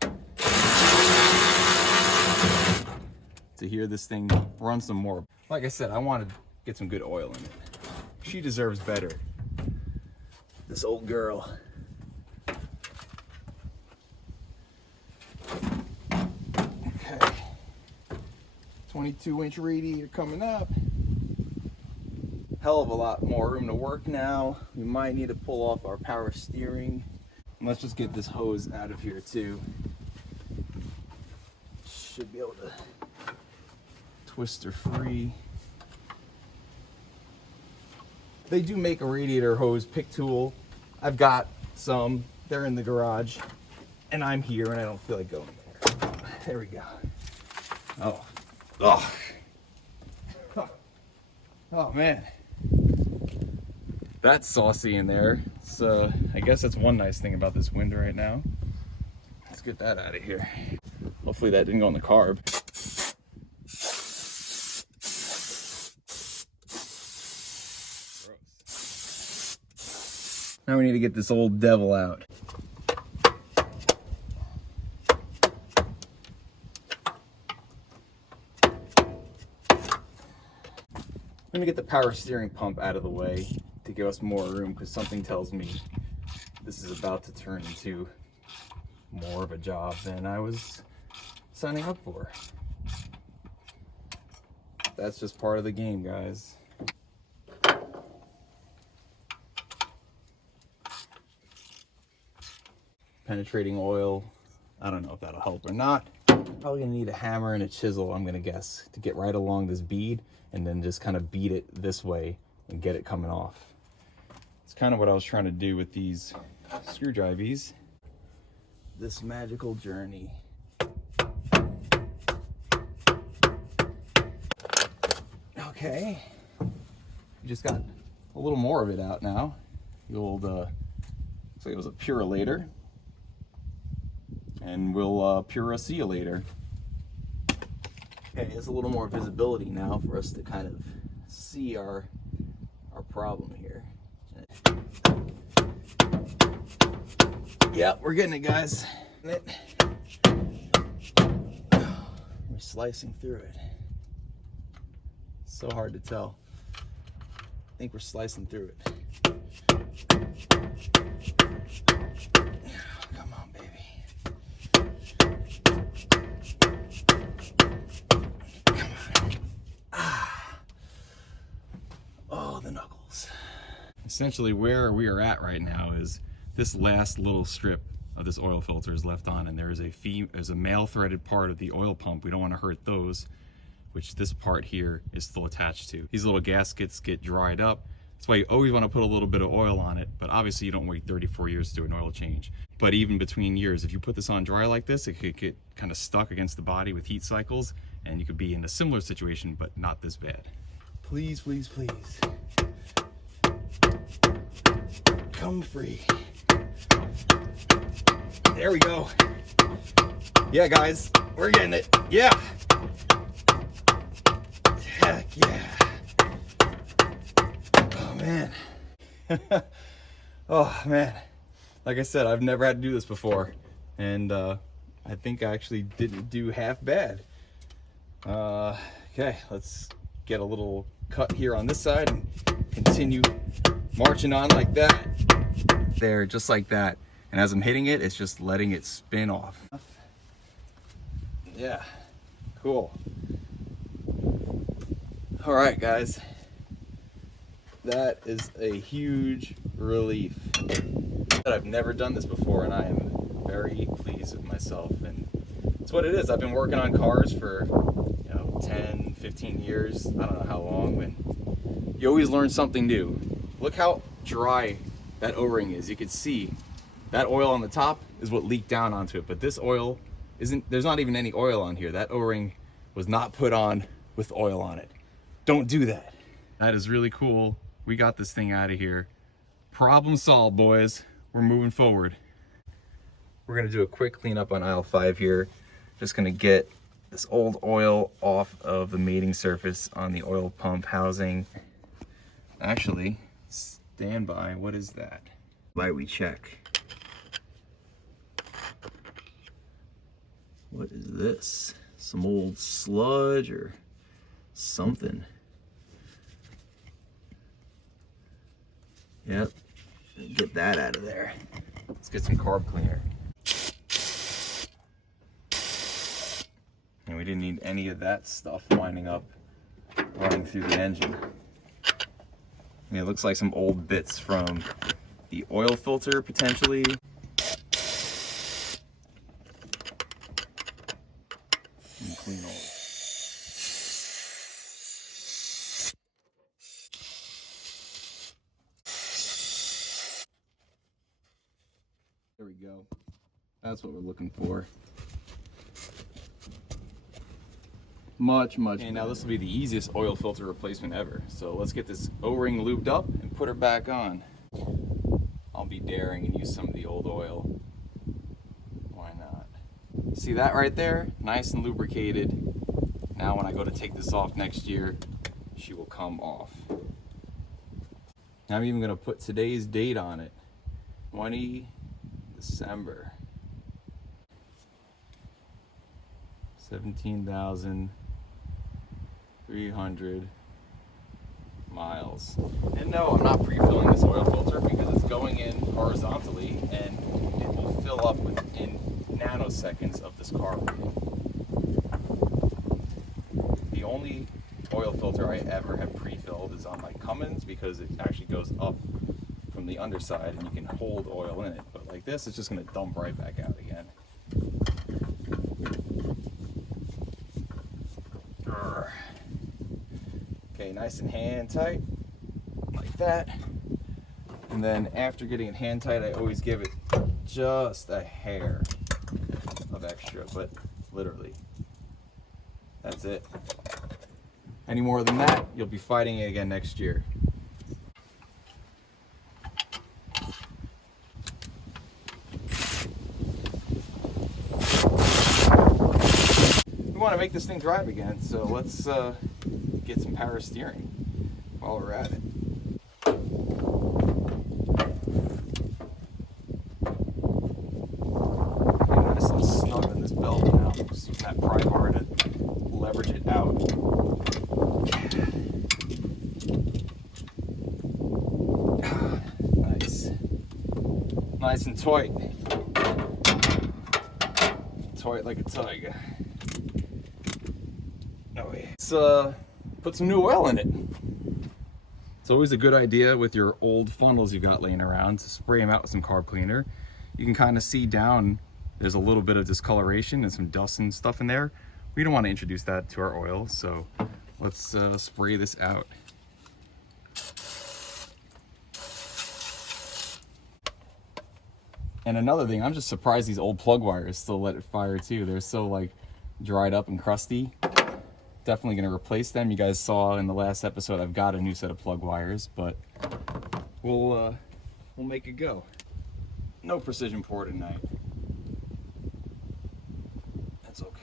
to hear this thing run some more. Like I said, I want to get some good oil in it. She deserves better. This old girl. Okay. 22-inch radiator coming up. Hell of a lot more room to work now. We might need to pull off our power steering. And let's just get this hose out of here too. Should be able to twist her free. They do make a radiator hose pick tool. I've got some. They're in the garage, and I'm here, and I don't feel like going there. There we go. Oh. Oh. Oh man. That's saucy in there. So I guess that's one nice thing about this window right now. Let's get that out of here. Hopefully that didn't go on the carb. Gross. Now we need to get this old devil out. I'm gonna get the power steering pump out of the way to give us more room, because something tells me this is about to turn into more of a job than I was signing up for. That's just part of the game, guys. Penetrating oil, I don't know if that'll help or not. Probably gonna need a hammer and a chisel, I'm gonna guess, to get right along this bead and then just kind of beat it this way and get it coming off. It's kind of what I was trying to do with these screwdrivers. This magical journey. Okay, we just got a little more of it out now. The old, looks like it was a purulator. And we'll see you later. Okay, there's a little more visibility now for us to kind of see our problem here. Yeah, we're getting it, guys. We're slicing through it. So hard to tell. I think we're slicing through it. Come on, baby. Come on. Ah. Oh, the knuckles. Essentially where we are at right now is this last little strip of this oil filter is left on, and there's a male threaded part of the oil pump. We don't want to hurt those, which this part here is still attached to. These little gaskets get dried up. That's why you always want to put a little bit of oil on it, but obviously you don't wait 34 years to do an oil change. But even between years, if you put this on dry like this, it could get kind of stuck against the body with heat cycles, and you could be in a similar situation, but not this bad. Please, please, please. Come free. There we go. Yeah, guys, we're getting it. Yeah. Heck yeah. Oh, man. Oh, man. Like I said, I've never had to do this before. And I think I actually didn't do half bad. Okay, let's get a little cut here on this side and continue marching on like that. There, just like that. And as I'm hitting it, it's just letting it spin off. Yeah, cool. All right, guys. That is a huge relief. I've never done this before, and I am very pleased with myself. And it's what it is. I've been working on cars for 10, 15 years. I don't know how long, and you always learn something new. Look how dry that O-ring is. You can see that oil on the top is what leaked down onto it, but this oil isn't, there's not even any oil on here. That O-ring was not put on with oil on it. Don't do that. That is really cool. We got this thing out of here. Problem solved, boys. We're moving forward. We're gonna do a quick cleanup on aisle 5 here. Just gonna get this old oil off of the mating surface on the oil pump housing. Actually, stand by. What is that? Why we check. What is this? Some old sludge or something. Yep, get that out of there. Let's get some carb cleaner. And we didn't need any of that stuff winding up running through the engine. I mean, it looks like some old bits from the oil filter, potentially. And clean all this. There we go. That's what we're looking for. Much okay, now this will be the easiest oil filter replacement ever. So let's get this O-ring lubed up and put her back on. I'll be daring and use some of the old oil. Why not? See that right there? Nice and lubricated. Now when I go to take this off next year, she will come off. Now I'm even gonna put today's date on it. 20 December. 17,300 miles. And no, I'm not pre-filling this oil filter because it's going in horizontally and it will fill up within nanoseconds of this carburetor. The only oil filter I ever have pre-filled is on my Cummins because it actually goes up from the underside and you can hold oil in it. But like this, it's just going to dump right back out again. Okay, nice and hand tight, like that. And then after getting it hand tight, I always give it just a hair of extra, but literally, that's it. Any more than that, you'll be fighting it again next year. We want to make this thing drive again, so let's get some power steering while we're at it. Get nice and snug in this belt now. Just use that pry bar to leverage it out. Nice. Nice and tight. Tight like a tiger. Oh yeah. Let's put some new oil in it. It's always a good idea with your old funnels you've got laying around to spray them out with some carb cleaner. You can kind of see down, there's a little bit of discoloration and some dust and stuff in there. We don't want to introduce that to our oil, so let's spray this out. And another thing, I'm just surprised these old plug wires still let it fire too. They're so like dried up and crusty. Definitely going to replace them. You guys saw in the last episode I've got a new set of plug wires, but we'll make it go. No precision pour tonight. That's okay.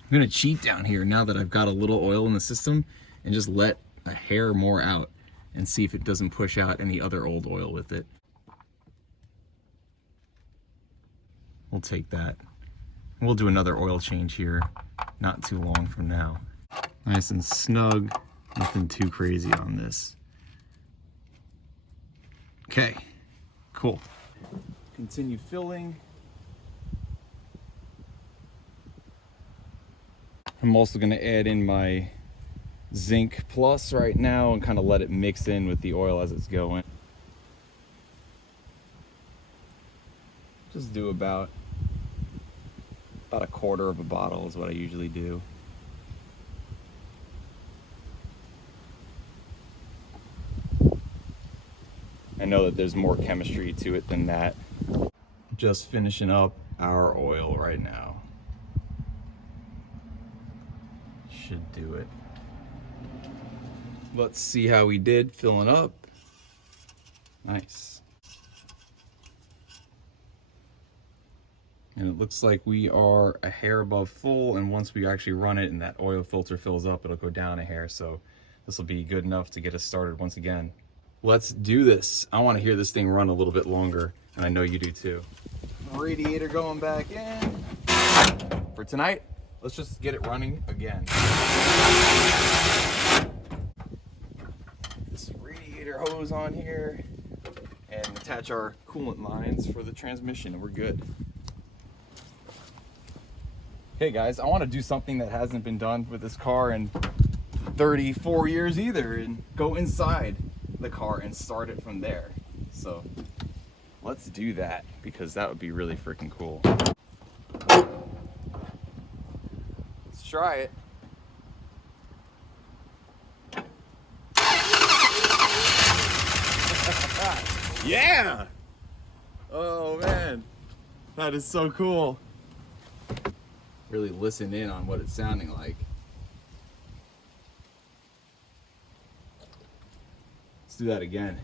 I'm going to cheat down here now that I've got a little oil in the system and just let a hair more out and see if it doesn't push out any other old oil with it. We'll take that. We'll do another oil change here not too long from now. Nice and snug, nothing too crazy on this. Okay, cool. Continue filling. I'm also going to add in my Zinc Plus right now and kind of let it mix in with the oil as it's going. Just do about a quarter of a bottle is what I usually do. I know that there's more chemistry to it than that. Just finishing up our oil right now. Should do it. Let's see how we did filling up. Nice. And it looks like we are a hair above full, and once we actually run it and that oil filter fills up, it'll go down a hair, so this will be good enough to get us started once again. Let's do this. I want to hear this thing run a little bit longer, and I know you do too. Radiator going back in. For tonight, let's just get it running again. This radiator hose on here and attach our coolant lines for the transmission, and we're good. Hey guys, I want to do something that hasn't been done with this car in 34 years either, and go inside the car and start it from there. So let's do that, because that would be really freaking cool. Let's try it. Yeah! Oh man, that is so cool. Really listen in on what it's sounding like. Let's do that again.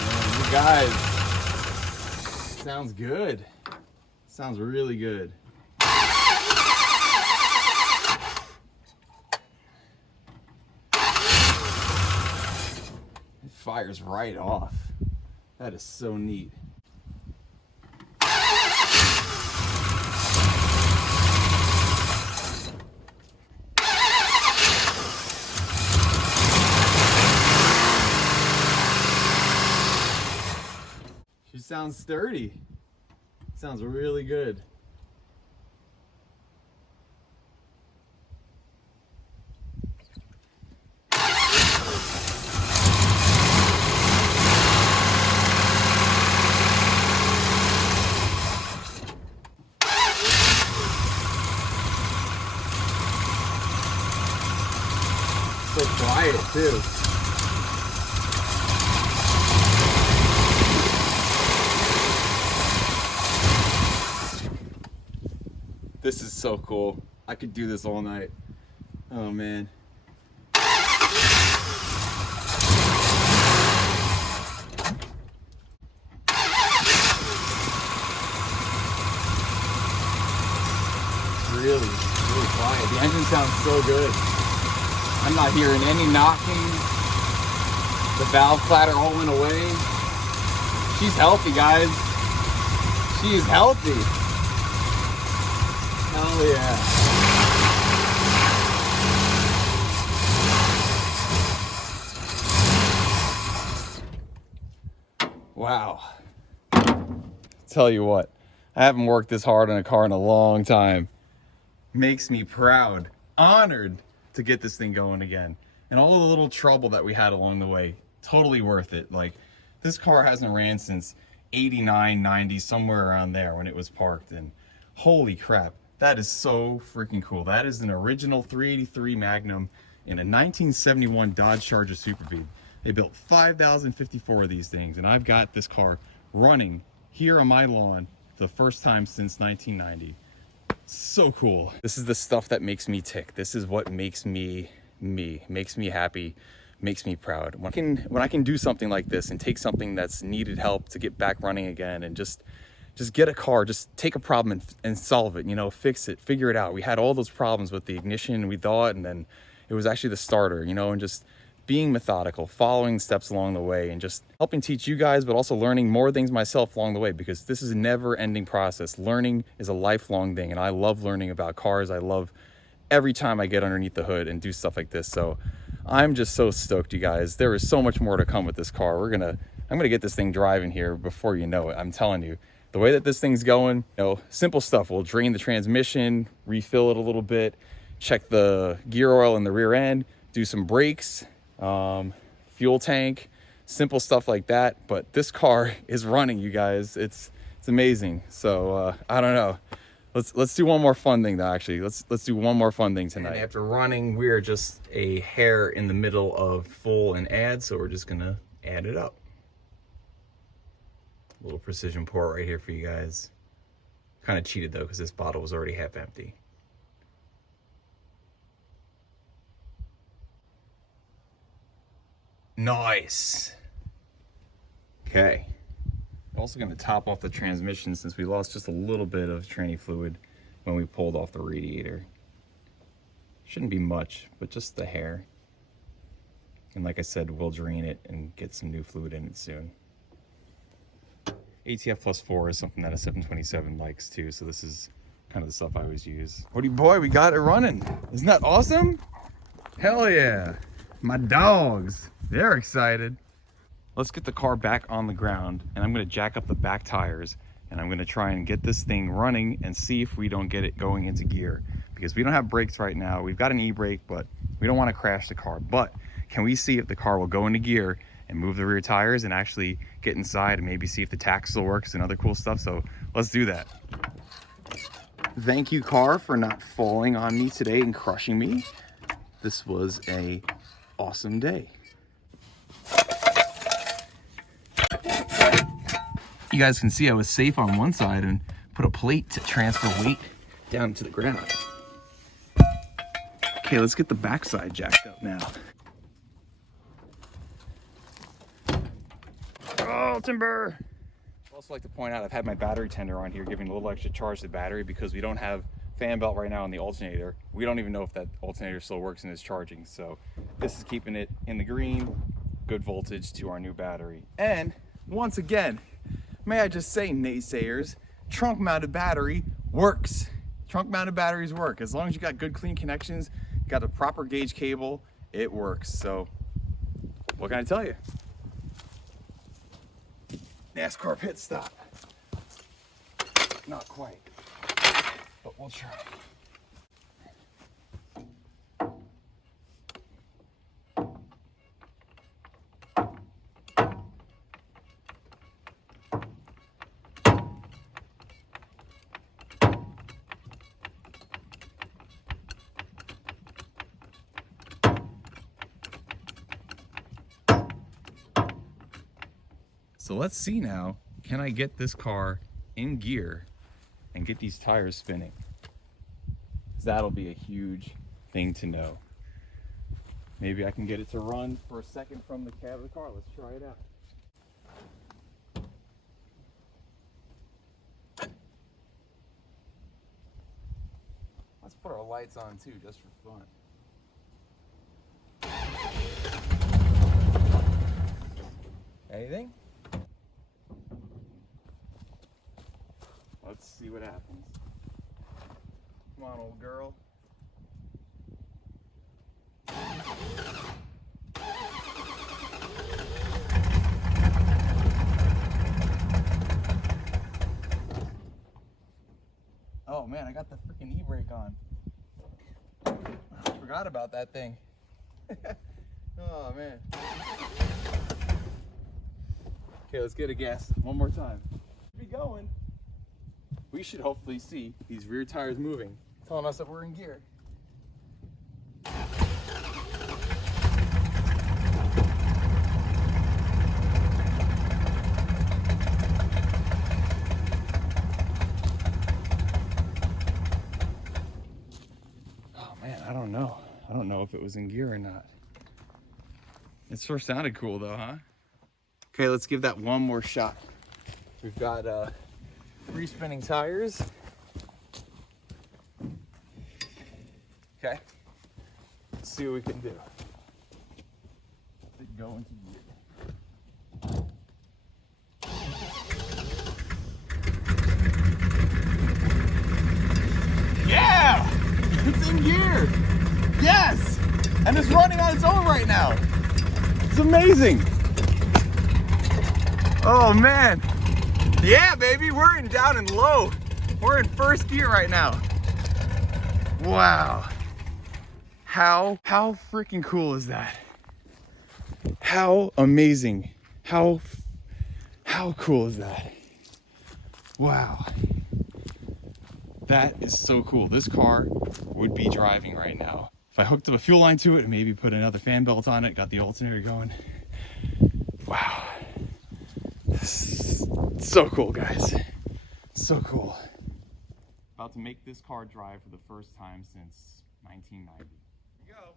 Man, you guys, sounds good. Sounds really good. It fires right off. That is so neat. She sounds sturdy. Sounds really good. So quiet too. This is so cool. I could do this all night. Oh man. Really quiet. The engine sounds so good. I'm not hearing any knocking. The valve clatter all went away. She's healthy, guys. She is healthy. Hell yeah. Wow. Tell you what, I haven't worked this hard on a car in a long time. Makes me proud, honored to get this thing going again. And all the little trouble that we had along the way, totally worth it. Like, this car hasn't ran since 89, 90, somewhere around there when it was parked. And holy crap, that is so freaking cool. That is an original 383 Magnum in a 1971 Dodge Charger Super Beat. They built 5,054 of these things, and I've got this car running here on my lawn the first time since 1990. So cool. This is the stuff that makes me tick. This is what makes me me, makes me happy, makes me proud. When I can do something like this and take something that's needed help to get back running again and just get a car, just take a problem and solve it, you know, fix it, figure it out. We had all those problems with the ignition, we thought, and then it was actually the starter, you know, and just being methodical, following steps along the way, and just helping teach you guys, but also learning more things myself along the way, because this is a never-ending process. Learning is a lifelong thing, and I love learning about cars. I love every time I get underneath the hood and do stuff like this. So I'm just so stoked, you guys. There is so much more to come with this car. I'm gonna get this thing driving here before you know it. I'm telling you, the way that this thing's going, you know, simple stuff. We'll drain the transmission, refill it a little bit, check the gear oil in the rear end, do some brakes, fuel tank, simple stuff like that. But this car is running, you guys. It's amazing. So I don't know. Let's do one more fun thing though. Actually, let's do one more fun thing tonight. And after running, we're just a hair in the middle of full and add, so we're just gonna add it up. A little precision pour right here for you guys. Kind of cheated though, because this bottle was already half empty. Nice. Okay. Also going to top off the transmission since we lost just a little bit of tranny fluid when we pulled off the radiator. Shouldn't be much, but just the hair. And like I said, we'll drain it and get some new fluid in it soon. ATF plus 4 is something that a 727 likes too, so this is kind of the stuff I always use. Woody boy, we got it running. Isn't that awesome? Hell yeah. My dogs, they're excited. Let's get the car back on the ground, and I'm gonna jack up the back tires, and I'm gonna try and get this thing running and see if we don't get it going into gear, because we don't have brakes right now. We've got an e-brake, but we don't want to crash the car. But can we see if the car will go into gear and move the rear tires and actually get inside and maybe see if the tach still works and other cool stuff? So let's do that. Thank you, car, for not falling on me today and crushing me. this was a awesome day. You guys can see I was safe on one side and put a plate to transfer weight down to the ground. Okay, let's get the backside jacked up now. Oh, timber! I'd also like to point out I've had my battery tender on here giving a little extra charge to the battery because we don't have fan belt right now on the alternator. We don't even know if that alternator still works and is charging. So this is keeping it in the green, good voltage to our new battery. And once again, may I just say, naysayers, trunk mounted battery works. Trunk mounted batteries work. As long as you got good clean connections, got a proper gauge cable, it works. So what can I tell you? NASCAR pit stop. Not quite, but we'll try. So let's see now, can I get this car in gear and get these tires spinning? 'Cause that'll be a huge thing to know. Maybe I can get it to run for a second from the cab of the car. Let's try it out. Let's put our lights on too, just for fun. Anything? Let's see what happens. Come on, old girl. Oh man, I got the freaking e-brake on. I forgot about that thing. Oh man. Okay, let's get a gas one more time. Be going. We should hopefully see these rear tires moving, telling us that we're in gear. Oh man, I don't know. I don't know if it was in gear or not. It sure sounded cool though, huh? Okay, let's give that one more shot. We've got 3 spinning tires. Okay, let's see what we can do. Let's go into gear. Yeah! It's in gear! Yes! And it's running on its own right now. It's amazing. Oh man. Yeah, baby, we're in down and low. We're in first gear right now. Wow. How freaking cool is that? How amazing. How cool is that? Wow. That is so cool. This car would be driving right now. If I hooked up a fuel line to it and maybe put another fan belt on it, got the alternator going. Wow. So cool, guys. So cool. About to make this car drive for the first time since 1990. Here we go.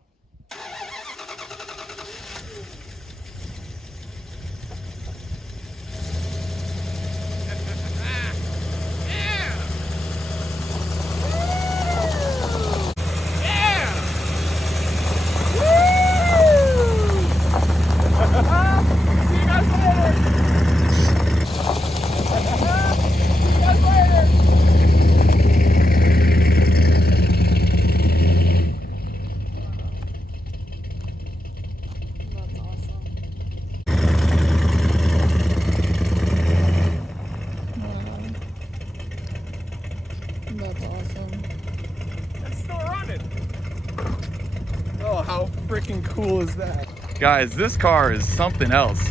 Freaking cool is that? Guys, this car is something else.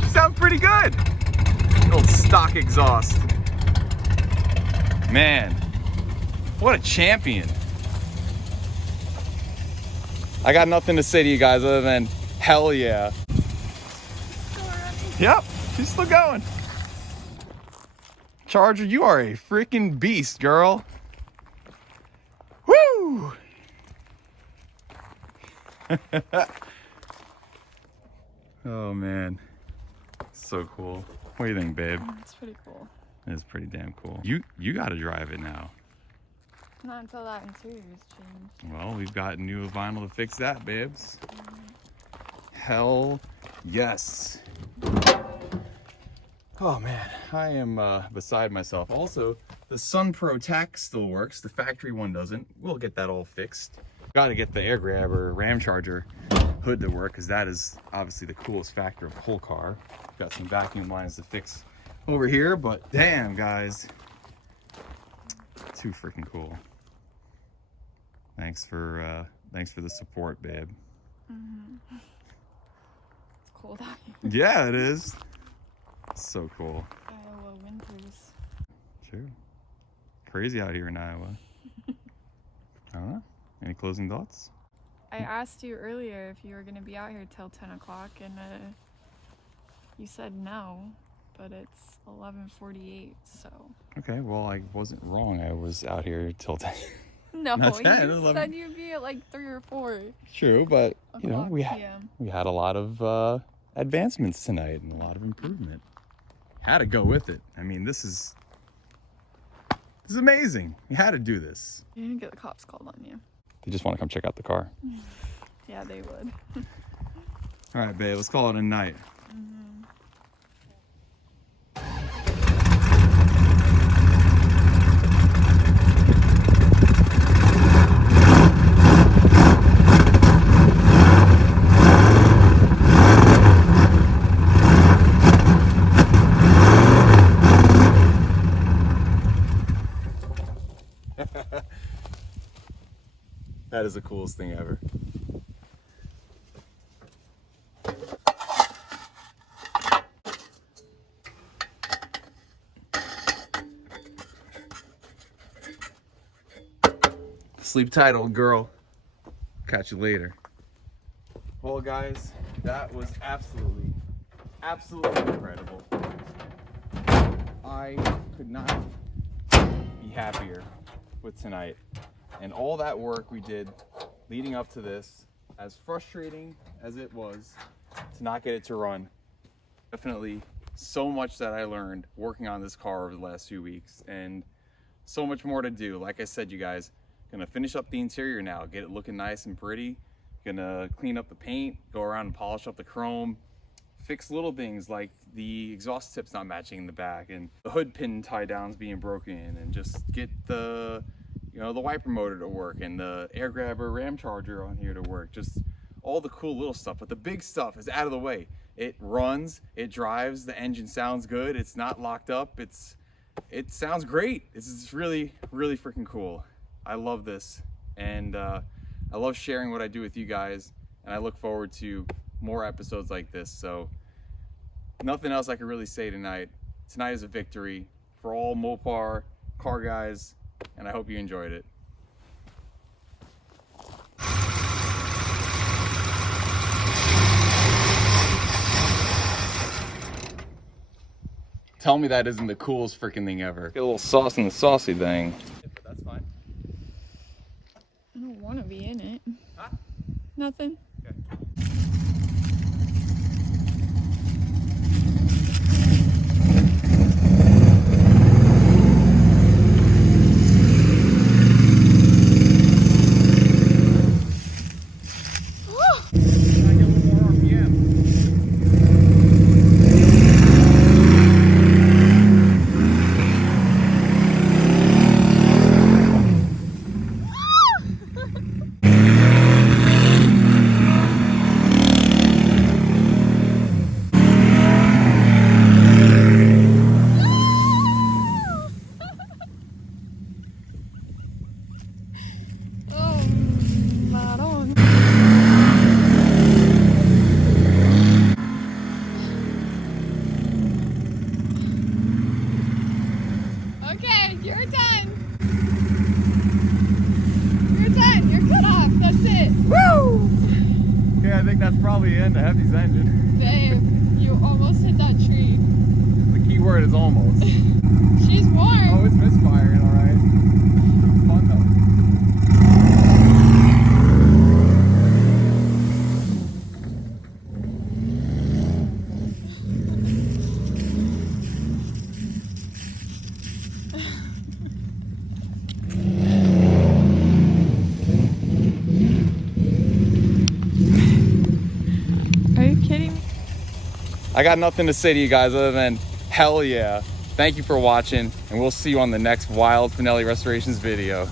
She sounds pretty good. Old stock exhaust. Man, what a champion. I got nothing to say to you guys other than hell yeah. Yep, she's still going. Charger, you are a freaking beast, girl. Woo! Oh man, so cool. What do you think, babe? It's pretty cool. It's pretty damn cool. You got to drive it now. Not until that interior's changed. Well, we've got new vinyl to fix that, babes. Hell yes. Oh man, I am beside myself. Also, the Sun Pro Tack still works. The factory one doesn't. We'll get that all fixed. Got to get the air grabber ram charger hood to work, because that is obviously the coolest factor of the whole car. Got some vacuum lines to fix over here, but damn guys, too freaking cool. Thanks for the support, babe. Mm-hmm. It's cold out here. Yeah, it is. So cool. Iowa winters. True. Crazy out here in Iowa. I don't know. Any closing thoughts? I asked you earlier if you were going to be out here till 10 o'clock, and you said no, but it's 11:48, so. Okay, well, I wasn't wrong. I was out here till 10. No, Not 10, you 11. said you'd be at like 3 or 4. True, but you know, we PM. had a lot of advancements tonight and a lot of improvement. Had to go with it. I mean, this is amazing. You had to do this. You didn't get the cops called on you. They just want to come check out the car. Yeah, they would. All right, babe, let's call it a night. Mm-hmm. That is the coolest thing ever. Sleep tight, old girl. Catch you later. Well, guys, that was absolutely incredible. I could not be happier with tonight. And all that work we did leading up to this, as frustrating as it was to not get it to run, definitely so much that I learned working on this car over the last few weeks, and so much more to do. Like I said, you guys, gonna finish up the interior now, get it looking nice and pretty, gonna clean up the paint, go around and polish up the chrome, fix little things like the exhaust tips not matching in the back, and the hood pin tie downs being broken, and just get the the wiper motor to work, and the air grabber ram charger on here to work. Just all the cool little stuff, but the big stuff is out of the way. It runs, it drives, the engine sounds good, it's not locked up, it sounds great. It's really freaking cool. I love this, and I love sharing what I do with you guys, and I look forward to more episodes like this. So nothing else I can really say tonight. Tonight is a victory for all Mopar car guys, and I hope you enjoyed it. Tell me that isn't the coolest freaking thing ever. Get a little sauce in the saucy thing. But that's fine. I don't want to be in it. Huh? Nothing. Okay. a hefty engine. Babe, you almost hit that tree. The key word is almost. She's warm. Oh, it's misfiring, all right. Fun though. Are you kidding me? I got nothing to say to you guys other than hell yeah. Thank you for watching, and we'll see you on the next Wild Finelli Restorations video.